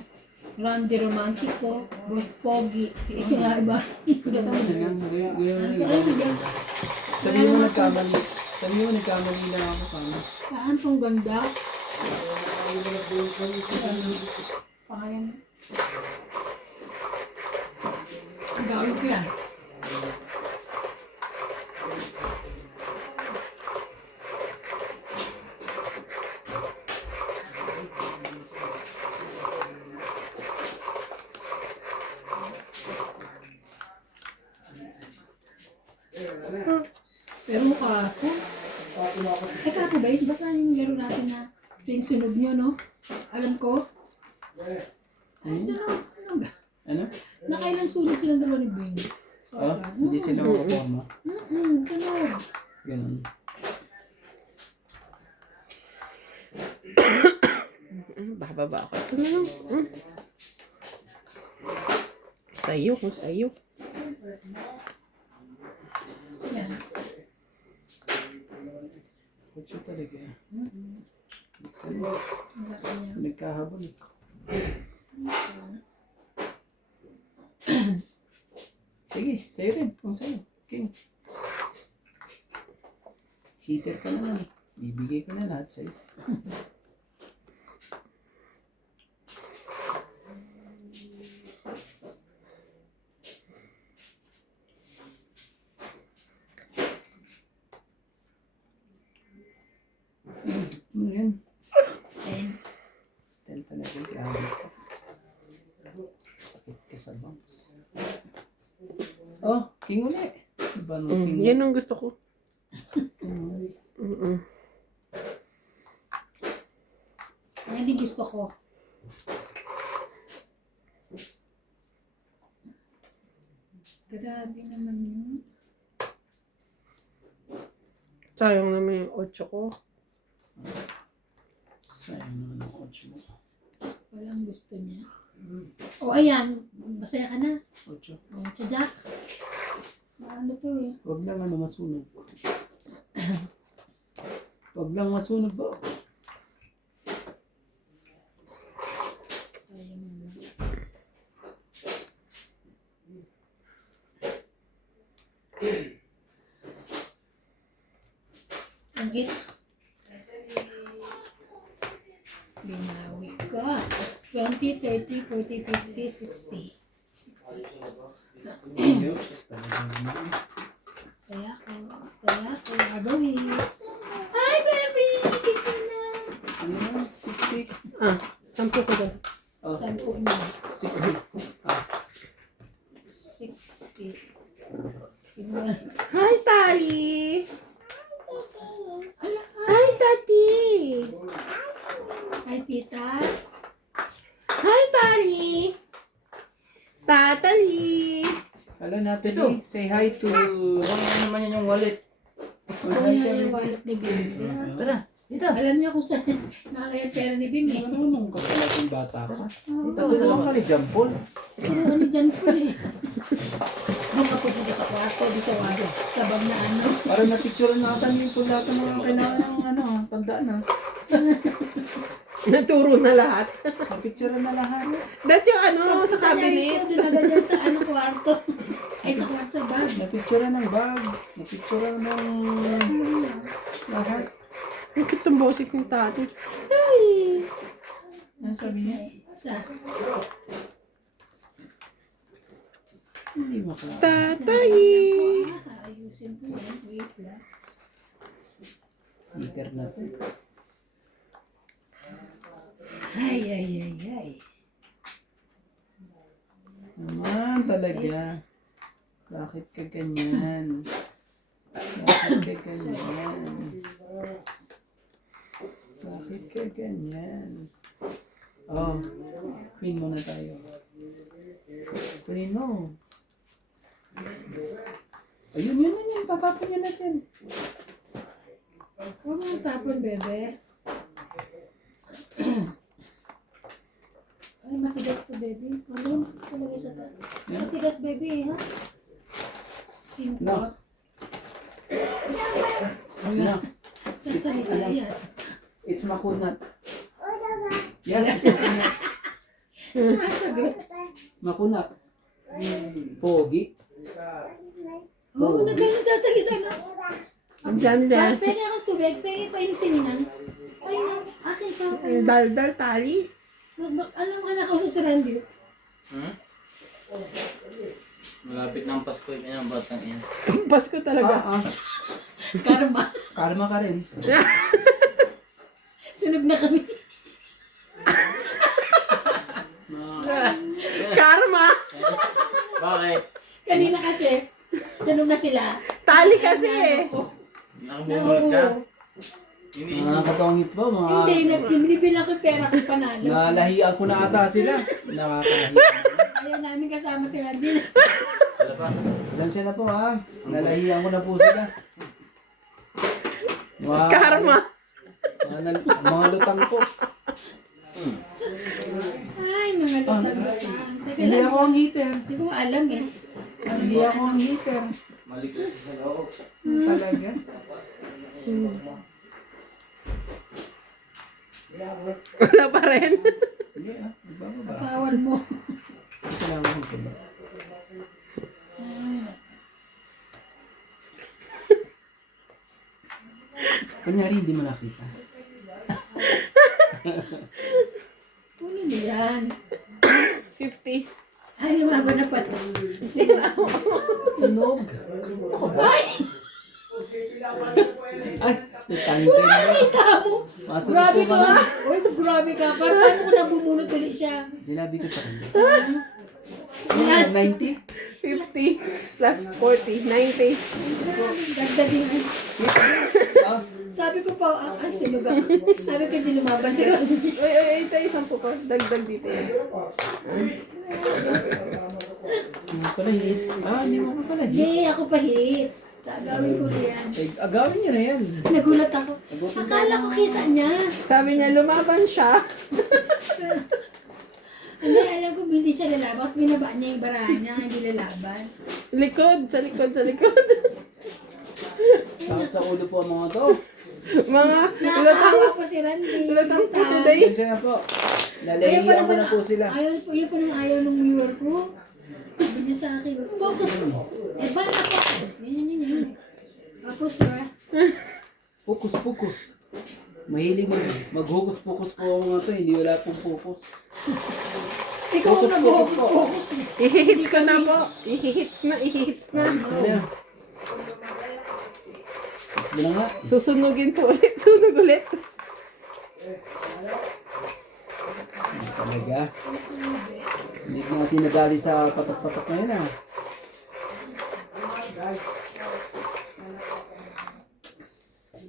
Randy Romantico, Boss Pogi. Ito na iba. Ganda na yan. Ngayon na Ay, iba. sige. Sabi mo nagkamali. Sabi mo nagkamali lang ako sana. Saan pong ganda? Pangalan. Ang gawin ko yan. Pero kahapon. Ay, kahapon ba yun? Basta yung laro natin na tuwing sunog nyo, no? Alam ko. Ay, sunog. Ano? Nakailang sunog silang dalawa ni Bing. Oh, hindi sila makaporma. Sunog. Ganun. Bababa ako. Ito na lang. Sa'yo, kung sa'yo. Yan. Kutso talaga. Ang laki niya. Nagkahabol. Sige, sa'yo rin. Kung sa'yo. Okay. Heater ka naman. Bibigay ko na lahat sa'yo. Ano yan? 10 talaga. Grabe ka. Sakit ka sa bumps. Oh, king uli. Diba no king? Yan ang gusto ko. Yan din gusto ko. Grabe naman yun. Sayang naman yung 8 ko. Sayang naman ang coach mo. Walang gusto niya. O ayan, masaya ka na. 8. O, tsadya. Ano to eh. Huwag lang ano masunog. Huwag lang masunog ba? Sayang naman. Ang hit. Binawi ko. 20, 30, 40, 50, 60. 60. Kaya ko, agawis. Hi, baby! Dito na. Ano yan? 60? Ah, 10 ko doon. Oh, 10 na. 60. Ah, 60. Kinuha. Hi, Tali! Ala, Hi, Tati! hi, tita. Hi, Tali! Hello, Natalie. Say hi to... Ano naman yan yung wallet? Kung yan yung wallet ni Bim. Tara, dito. Alam niya kung saan nakalagay yung pera ni Bim eh. Marunong ka pala kung bata ka. Oo. Tutulungan ka ni Jampol. Ano dyan po eh. Doon ka pupunta sa kwarto, di sa wado. Sa bag na ano. Parang napicturean natin yung pula ng mga kailangan ng ano, tandaan na. Naturo na lahat. Napicturean na lahat. That yung ano, sa cabinet. Ito, dinagad yan sa ano kwarto. Ay, sa kwarto sa bag. Napicturean ng bag. Napicturean ng lahat. Ang cute ang boses ni Tati. Ay! Ano sabi niya? Sa Hindi makala. Tatay! ayusin ko yan. Wait lang. Heater na to. Ay, ay, ay, ay. Naman talaga. Bakit ka ganyan? Bakit ka ganyan? Bakit ka ganyan? Oh, pin muna tayo. Kunin mo. Ayun, yun. Tatapon yan natin. Huwag mo tapon, bebe. Ay, matigas to, baby. Ano talaga sa taas? Matigas, baby, ha? Simple. No. Wala. Sa salita yan. It's makunat. Yeah, it's makunat. Masagot. Makunat. Pogi. Oo, na gano'n sasalita na. Diyan dyan. Pwede akong tubig, pwede pa yung sininan. Ay, akin ka. Dal-dal tali. Alam ka nakausap si Randy. Malapit na ang Pasko yung kanyang batang yan. Pasko talaga. Karma. Karma ka rin. Sunog na kami. Karma! Bakit? Kanina kasi, sunog na sila. Tali kasi eh. Nakabumulot ka? Iniisip. Mga katongits ba? Mga... Hindi, binibilang ko yung pera ko panalo. Nalahian ko na ata sila. Nakakahiya. Ayaw namin kasama si Randy. Sa labas. Lansya na po ha. Nalahian ko na po sila. Mga, Karma! mga lutang po. Ay, mga lutang-lutang. Teka Hindi lang, ako ang heater. hindi ko alam eh. Hindi ako ang heater. Malikot sa loob. Talaga. Wala pa rin. Hindi ah. Nagbababa. Bawal mo. Ito lang ako pala. Kunyari hindi mo nakita. Kunin mo yan. 50. Ay, lumaban na pati. Sunog. Ay! Ay, natanggal na. Kita mo! Masarap Grabe po ka! ba? Uy, grabe ka! Paano ko nabubunot ulit siya? Sinabi ko sa kanya. Yan! 90? 50 plus 40. 90. Dagdagin ay. Ah, Sabi ko pa, ay, sunog ako. Sabi ko, hindi lumaban si Ron. Ay, ito isang po ko. Dagdag dito yan. hindi pala hits. Ah, hindi mo pa pala hits. Hindi, ako pa hits. Gagawin ko na yan. Eh, agawin niya na yan. Nagulat ako. Akala ko kita niya. Sabi niya, lumaban siya. Hindi, alam ko, hindi siya lalaban. Kasi binaba niya yung barahan niya, hindi lalaban. Likod, sa likod, sa likod. Sakit sa ulo po ang mga to. Mga Nakakaawa po si Randy. Lutang po today. Pasensya na po. Nalahiyan ko na po sila. Ayaw pa naman ayaw ng viewer ko. Sabi niya sa akin, focus ko. Eh, ba na focus? Ganyan. Focus, sir. Pukus. Mahilig maghukus-pukus po ang mga to. Hindi wala pong focus. Ikaw ang Focus, nag-focus. Ihihits ko na po. Ihihits na. Sige. Mas mo na nga. Susunugin po ulit. Sunog ulit. Talaga. Hindi ko nga tinadali sa patok-patok na yun ah.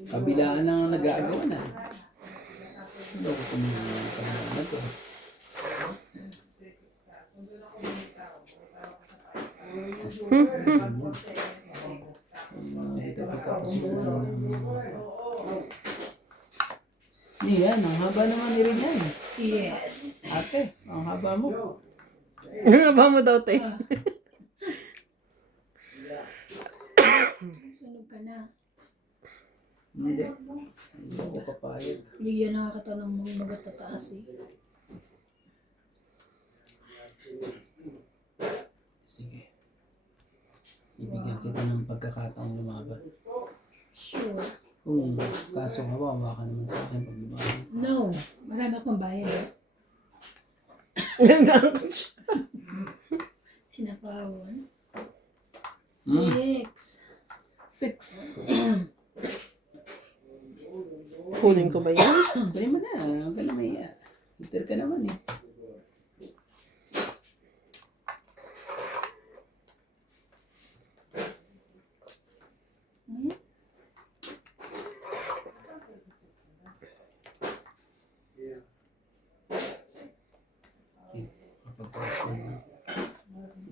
Kabilaan lang ang nag-aagawa na. Ano ko kung to? Kita-kita pa siguro ng yan, ang haba naman ni rin yan. Yes. Ate, ang haba mo. Ano ba mo daw, te? Sunog ka na. Hindi. Hindi ako papayag. Bigyan na kita ng mga magatataas eh. Sige. Ibigyan kita ng pagkakataong lumaban. Sure. Kung kaso kawawa ka naman sa akin pag lumaban. No. Marami akong bayad eh. Sinapawan. 6. 6. Kunin ko ba yan? Kunin mo na. Huwag ka na maiya. Bitter ka naman eh. Hmm? Kapag taas mo na,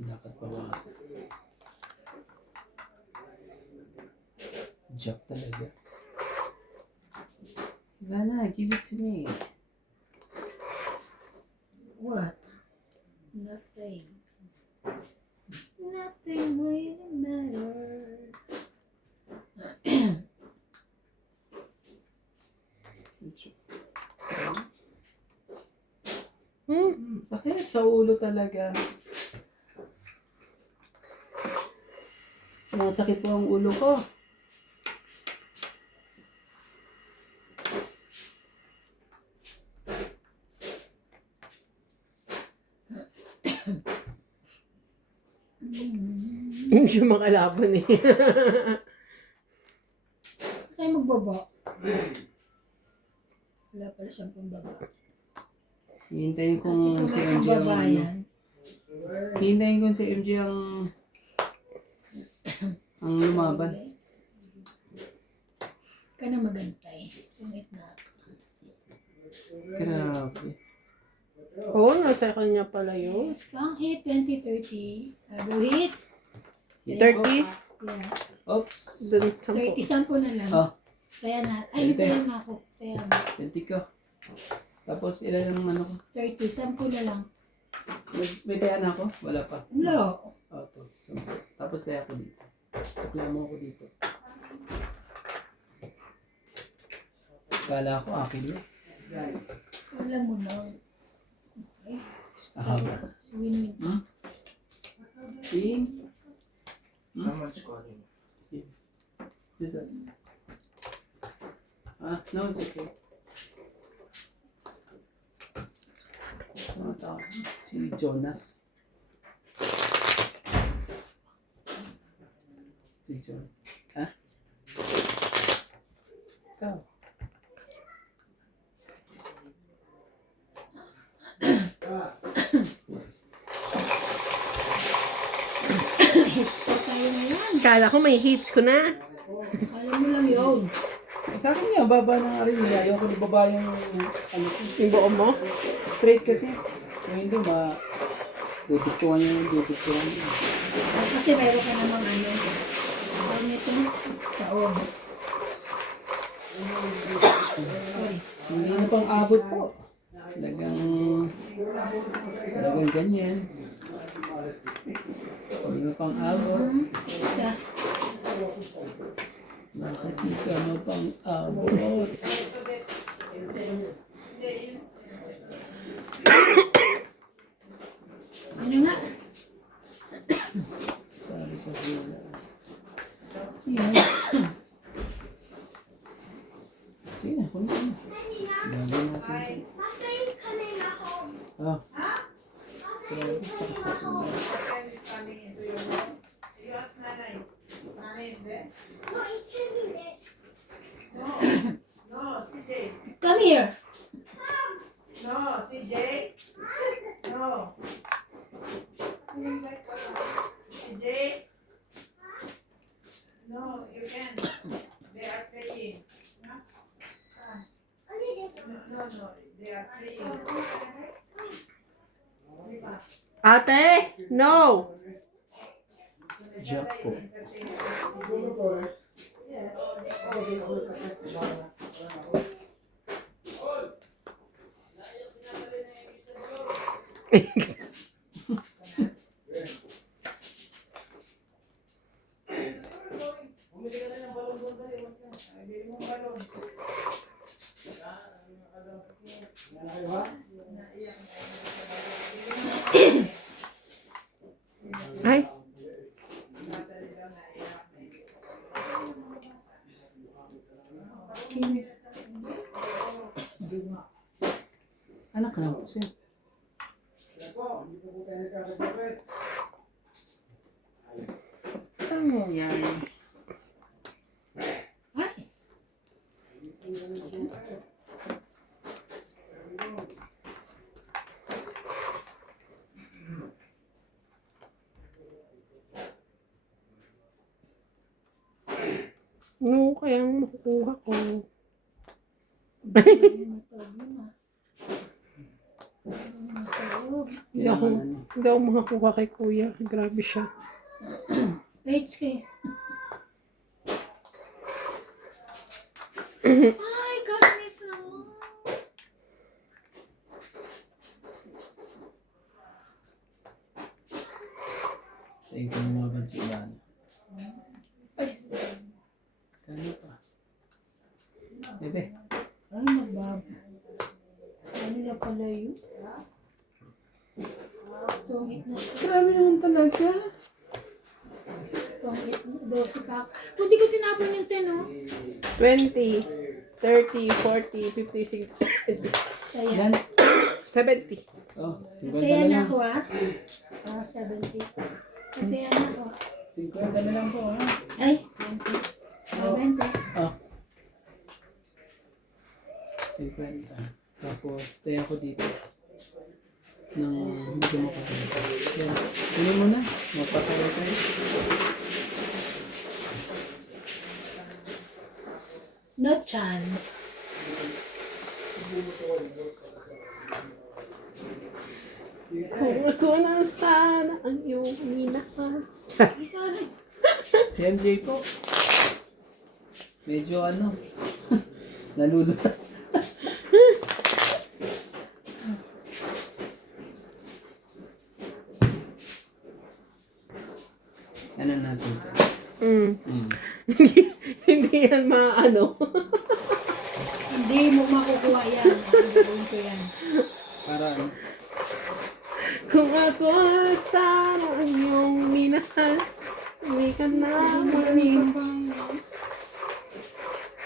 dapat pawasan. Jack talaga. Ivana, give it to me. What? Nothing. Nothing really matters. Sakit sa ulo talaga. Sumasakit po ang ulo ko. Hindi siya makalaban eh. Sa'yo magbaba. Wala pala siyang pambaba. Hihintayin Kasi kong kung si may MJ ang pambaba ano. yan, Hihintayin kong si MJ ang lumaban. ka na magantay. Sungit na. Grabe. Oo, nasa kanya pala yun. Stang hit 2030. Go hits. 30? Yeah. Oops. Dun, 30 sampo. 10 na lang. Oh, Kaya na. Ay, 20. kaya na ako. Kaya na. 20 ko. Tapos ilan yung ano ko? 30. 10 na lang. May taya na ako? Wala pa. Wala. Oh, to. Tapos taya ako dito. Sukla mo ako dito. Kala ko akin yun. Wala mo na. Okay. Ahaba. Win-win. Team. Naman scoring. Susan. No, it's okay. Ano tawag? Si Jonas. Si John. Ha? Ikaw. Hits pa tayo na yan. Kala ko may hits ko na. Kala mo lang yun. Sa akin nga, baba na nga rin. Ayaw ko na baba yung ano ko. Yung buo mo? Straight kasi. Kung hindi, duduktuhan yung duduktuhan yun. Kasi meron ka namang ano. Tawag nito. Taog. Sorry. Hindi na pang abot po. Talagang ganyan. Hindi na pang abot. Isa. Bakit di ka na pang abot? Ano nga? Sabi sa hula. Yan. Sige na, kunin mo. Gagawin natin ito. Ah. Grabe, sakit sa ulo. Friend is coming into your room. You ask Nanay. Nanay is there? No. No, CJ. Come here. No, CJ. No. CJ. No, you can't. They are playing. Huh? No. They are playing. Ate, no! Jaco. Ay, Anak ka lang po siya. Ano nangyari? Ay, no, kaya makukuha ko. matog yun ah. Matog. Hindi ako makakuha kay kuya. Grabe siya. Wait, kay. Ay, kaminis naman. Tingin ko lumaban si Ilan. Kano pa? Bebe. Ay, nabab. Ano na pala yun? Tungit na siya. Grabe naman talaga. Tungit na. 12 pack. Buti ko tinapon yung 10, oh. 20, 30, 40, 50, 60, Kaya. Ilan? 70. Oh, Kaya 50 na na lang. ako, ah. 70. Kaya na ako. 50 na lang po, ha? Ay, 20. 20. Oh. 50. Tapos, tayo ako dito. Nang hindi ko makakita. Yan. Kunin mo na. Mapasaya tayo. No chance. Kung ako na sana ang iyong minahal. Ay, taray. Si MJ ko. Medyo ano. Naluluta. Ano natin? Hindi yan maano. Hindi mo makukuha yan. Gagawin ko yan. Para ano? Kung ako sana ang iyong minahal, hindi ka na maling.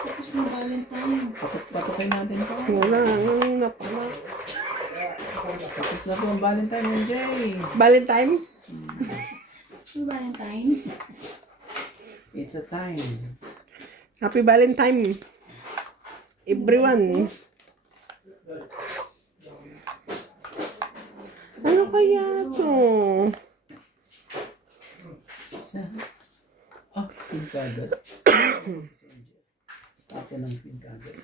Tapos na Valentine. Patukin natin to. Wala, na pala. Tapos na po ang Valentine, MJ. Valentine? Yung Valentine? It's a time. Happy Valentine. Everyone. Ano kaya to? Oh, pink agad. Ako ng pink agad.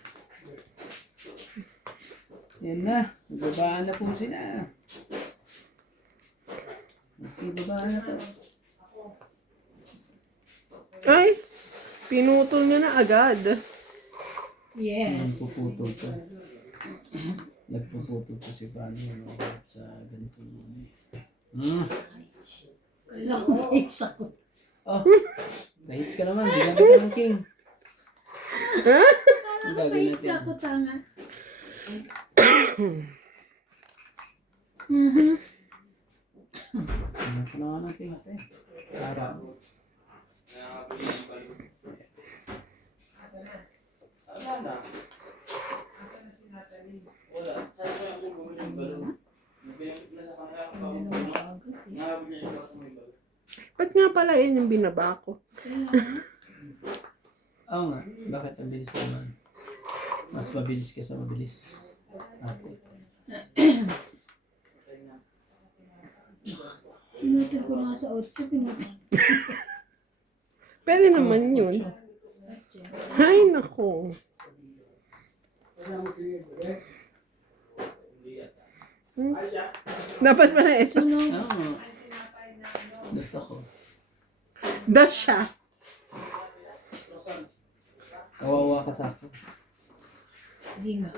Yan na. Nagbabaan na po sila. Nagsibabaan na po. Ay, pinutol niya na agad. Yes. Nagpuputol to. Nagpuputol to si Fanny. Sa ganito mo. Kala ko na-hits ako. Oh, na-hits ka naman. Bigyan ka ng king. Ang Kala ko gagawin na-hits natin. ako, tanga. Ano ka na nga ng king ate? Para. Nakakabili ng balon. Wala na. Wala. Saan ko yung bumili ng balon? Nabili na sa kanila ako. Nakabili na ako ng balon. Ba't nga pala yun yung binaba ko? Oo nga. Bakit ang bilis naman? Mas mabilis kaysa mabilis. Ate. Pinutol ko na nga sa outfit. Pinutol. Pwede naman yun. Ay, nako. Dapat pala ito. Sunog. Oo. Gusto ko. Dash siya. Kawawa ka sa akin. Hindi nga.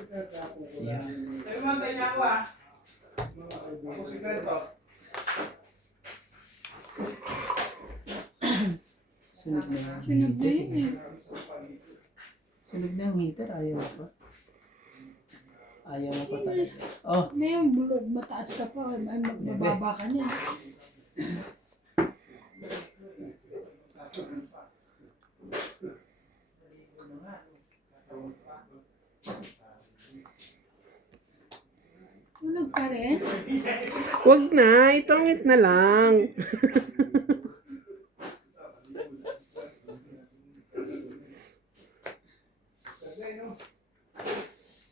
Yeah. Tayo mo, tayo niya ako ah. Ako si Pedro. Sunog na yung Sunog na heater. yun eh. Sunog na yung heater. Ayaw mo pa. Ayaw mo pa talaga. Oh, May mataas ka pa. May mababa ka na. Tulog ka rin? Wag na, itongit na lang.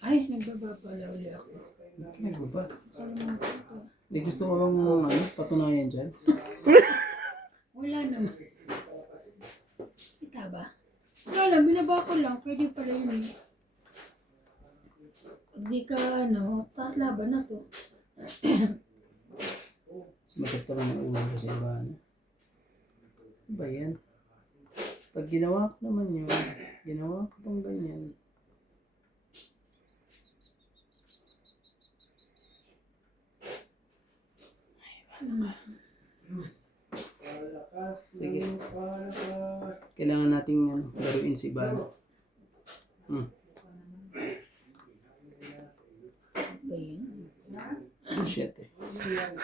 Ay, nagbababala uli ako. may baba. Kalimutan ko. May gusto ko bang patunayan dyan? Wala naman. Kita ba? Wala lang, binaba ko lang. Pwede pala yun eh. Pag di ka laban na to. Sumagot pa lang ang ulo ko sa iba. Ano ba yan? Pag ginawa ko naman yun, ginawa ko pang ganyan. Sige. Kailangan nating laruin si Bano. Ba yun? Shit eh.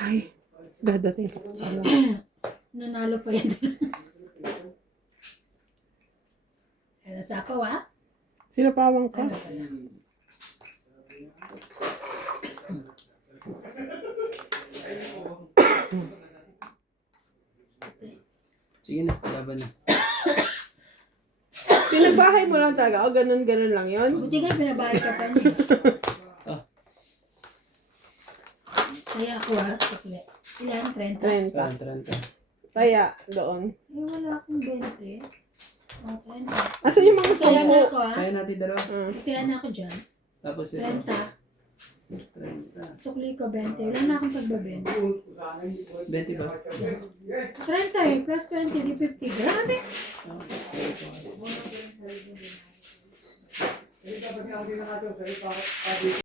Ay, dadating ka. Nanalo pa yan. Ano, sapaw ah? Sinapawang ka. Ano pala? Sige na, laban na. Pinabahay mo lang talaga. O, ganun-ganun lang yon. Buti nga pinabayad ka pa niya. Ah. Kaya ako sakli. Ilan? 30? 30. Kaya, doon. Eh, wala akong 20. Oh, 30. Asan yung mga Kaya na sampo? ako ah. Kaya natin dalawa. Kaya na ako dyan. Tapos ito. 30. 30. Sukli ko 20. Wala na akong pagbabenta. 20 ba? 30 eh. Plus 20. Di 50. Grabe. Sige po. Dapat nga ako din na ito.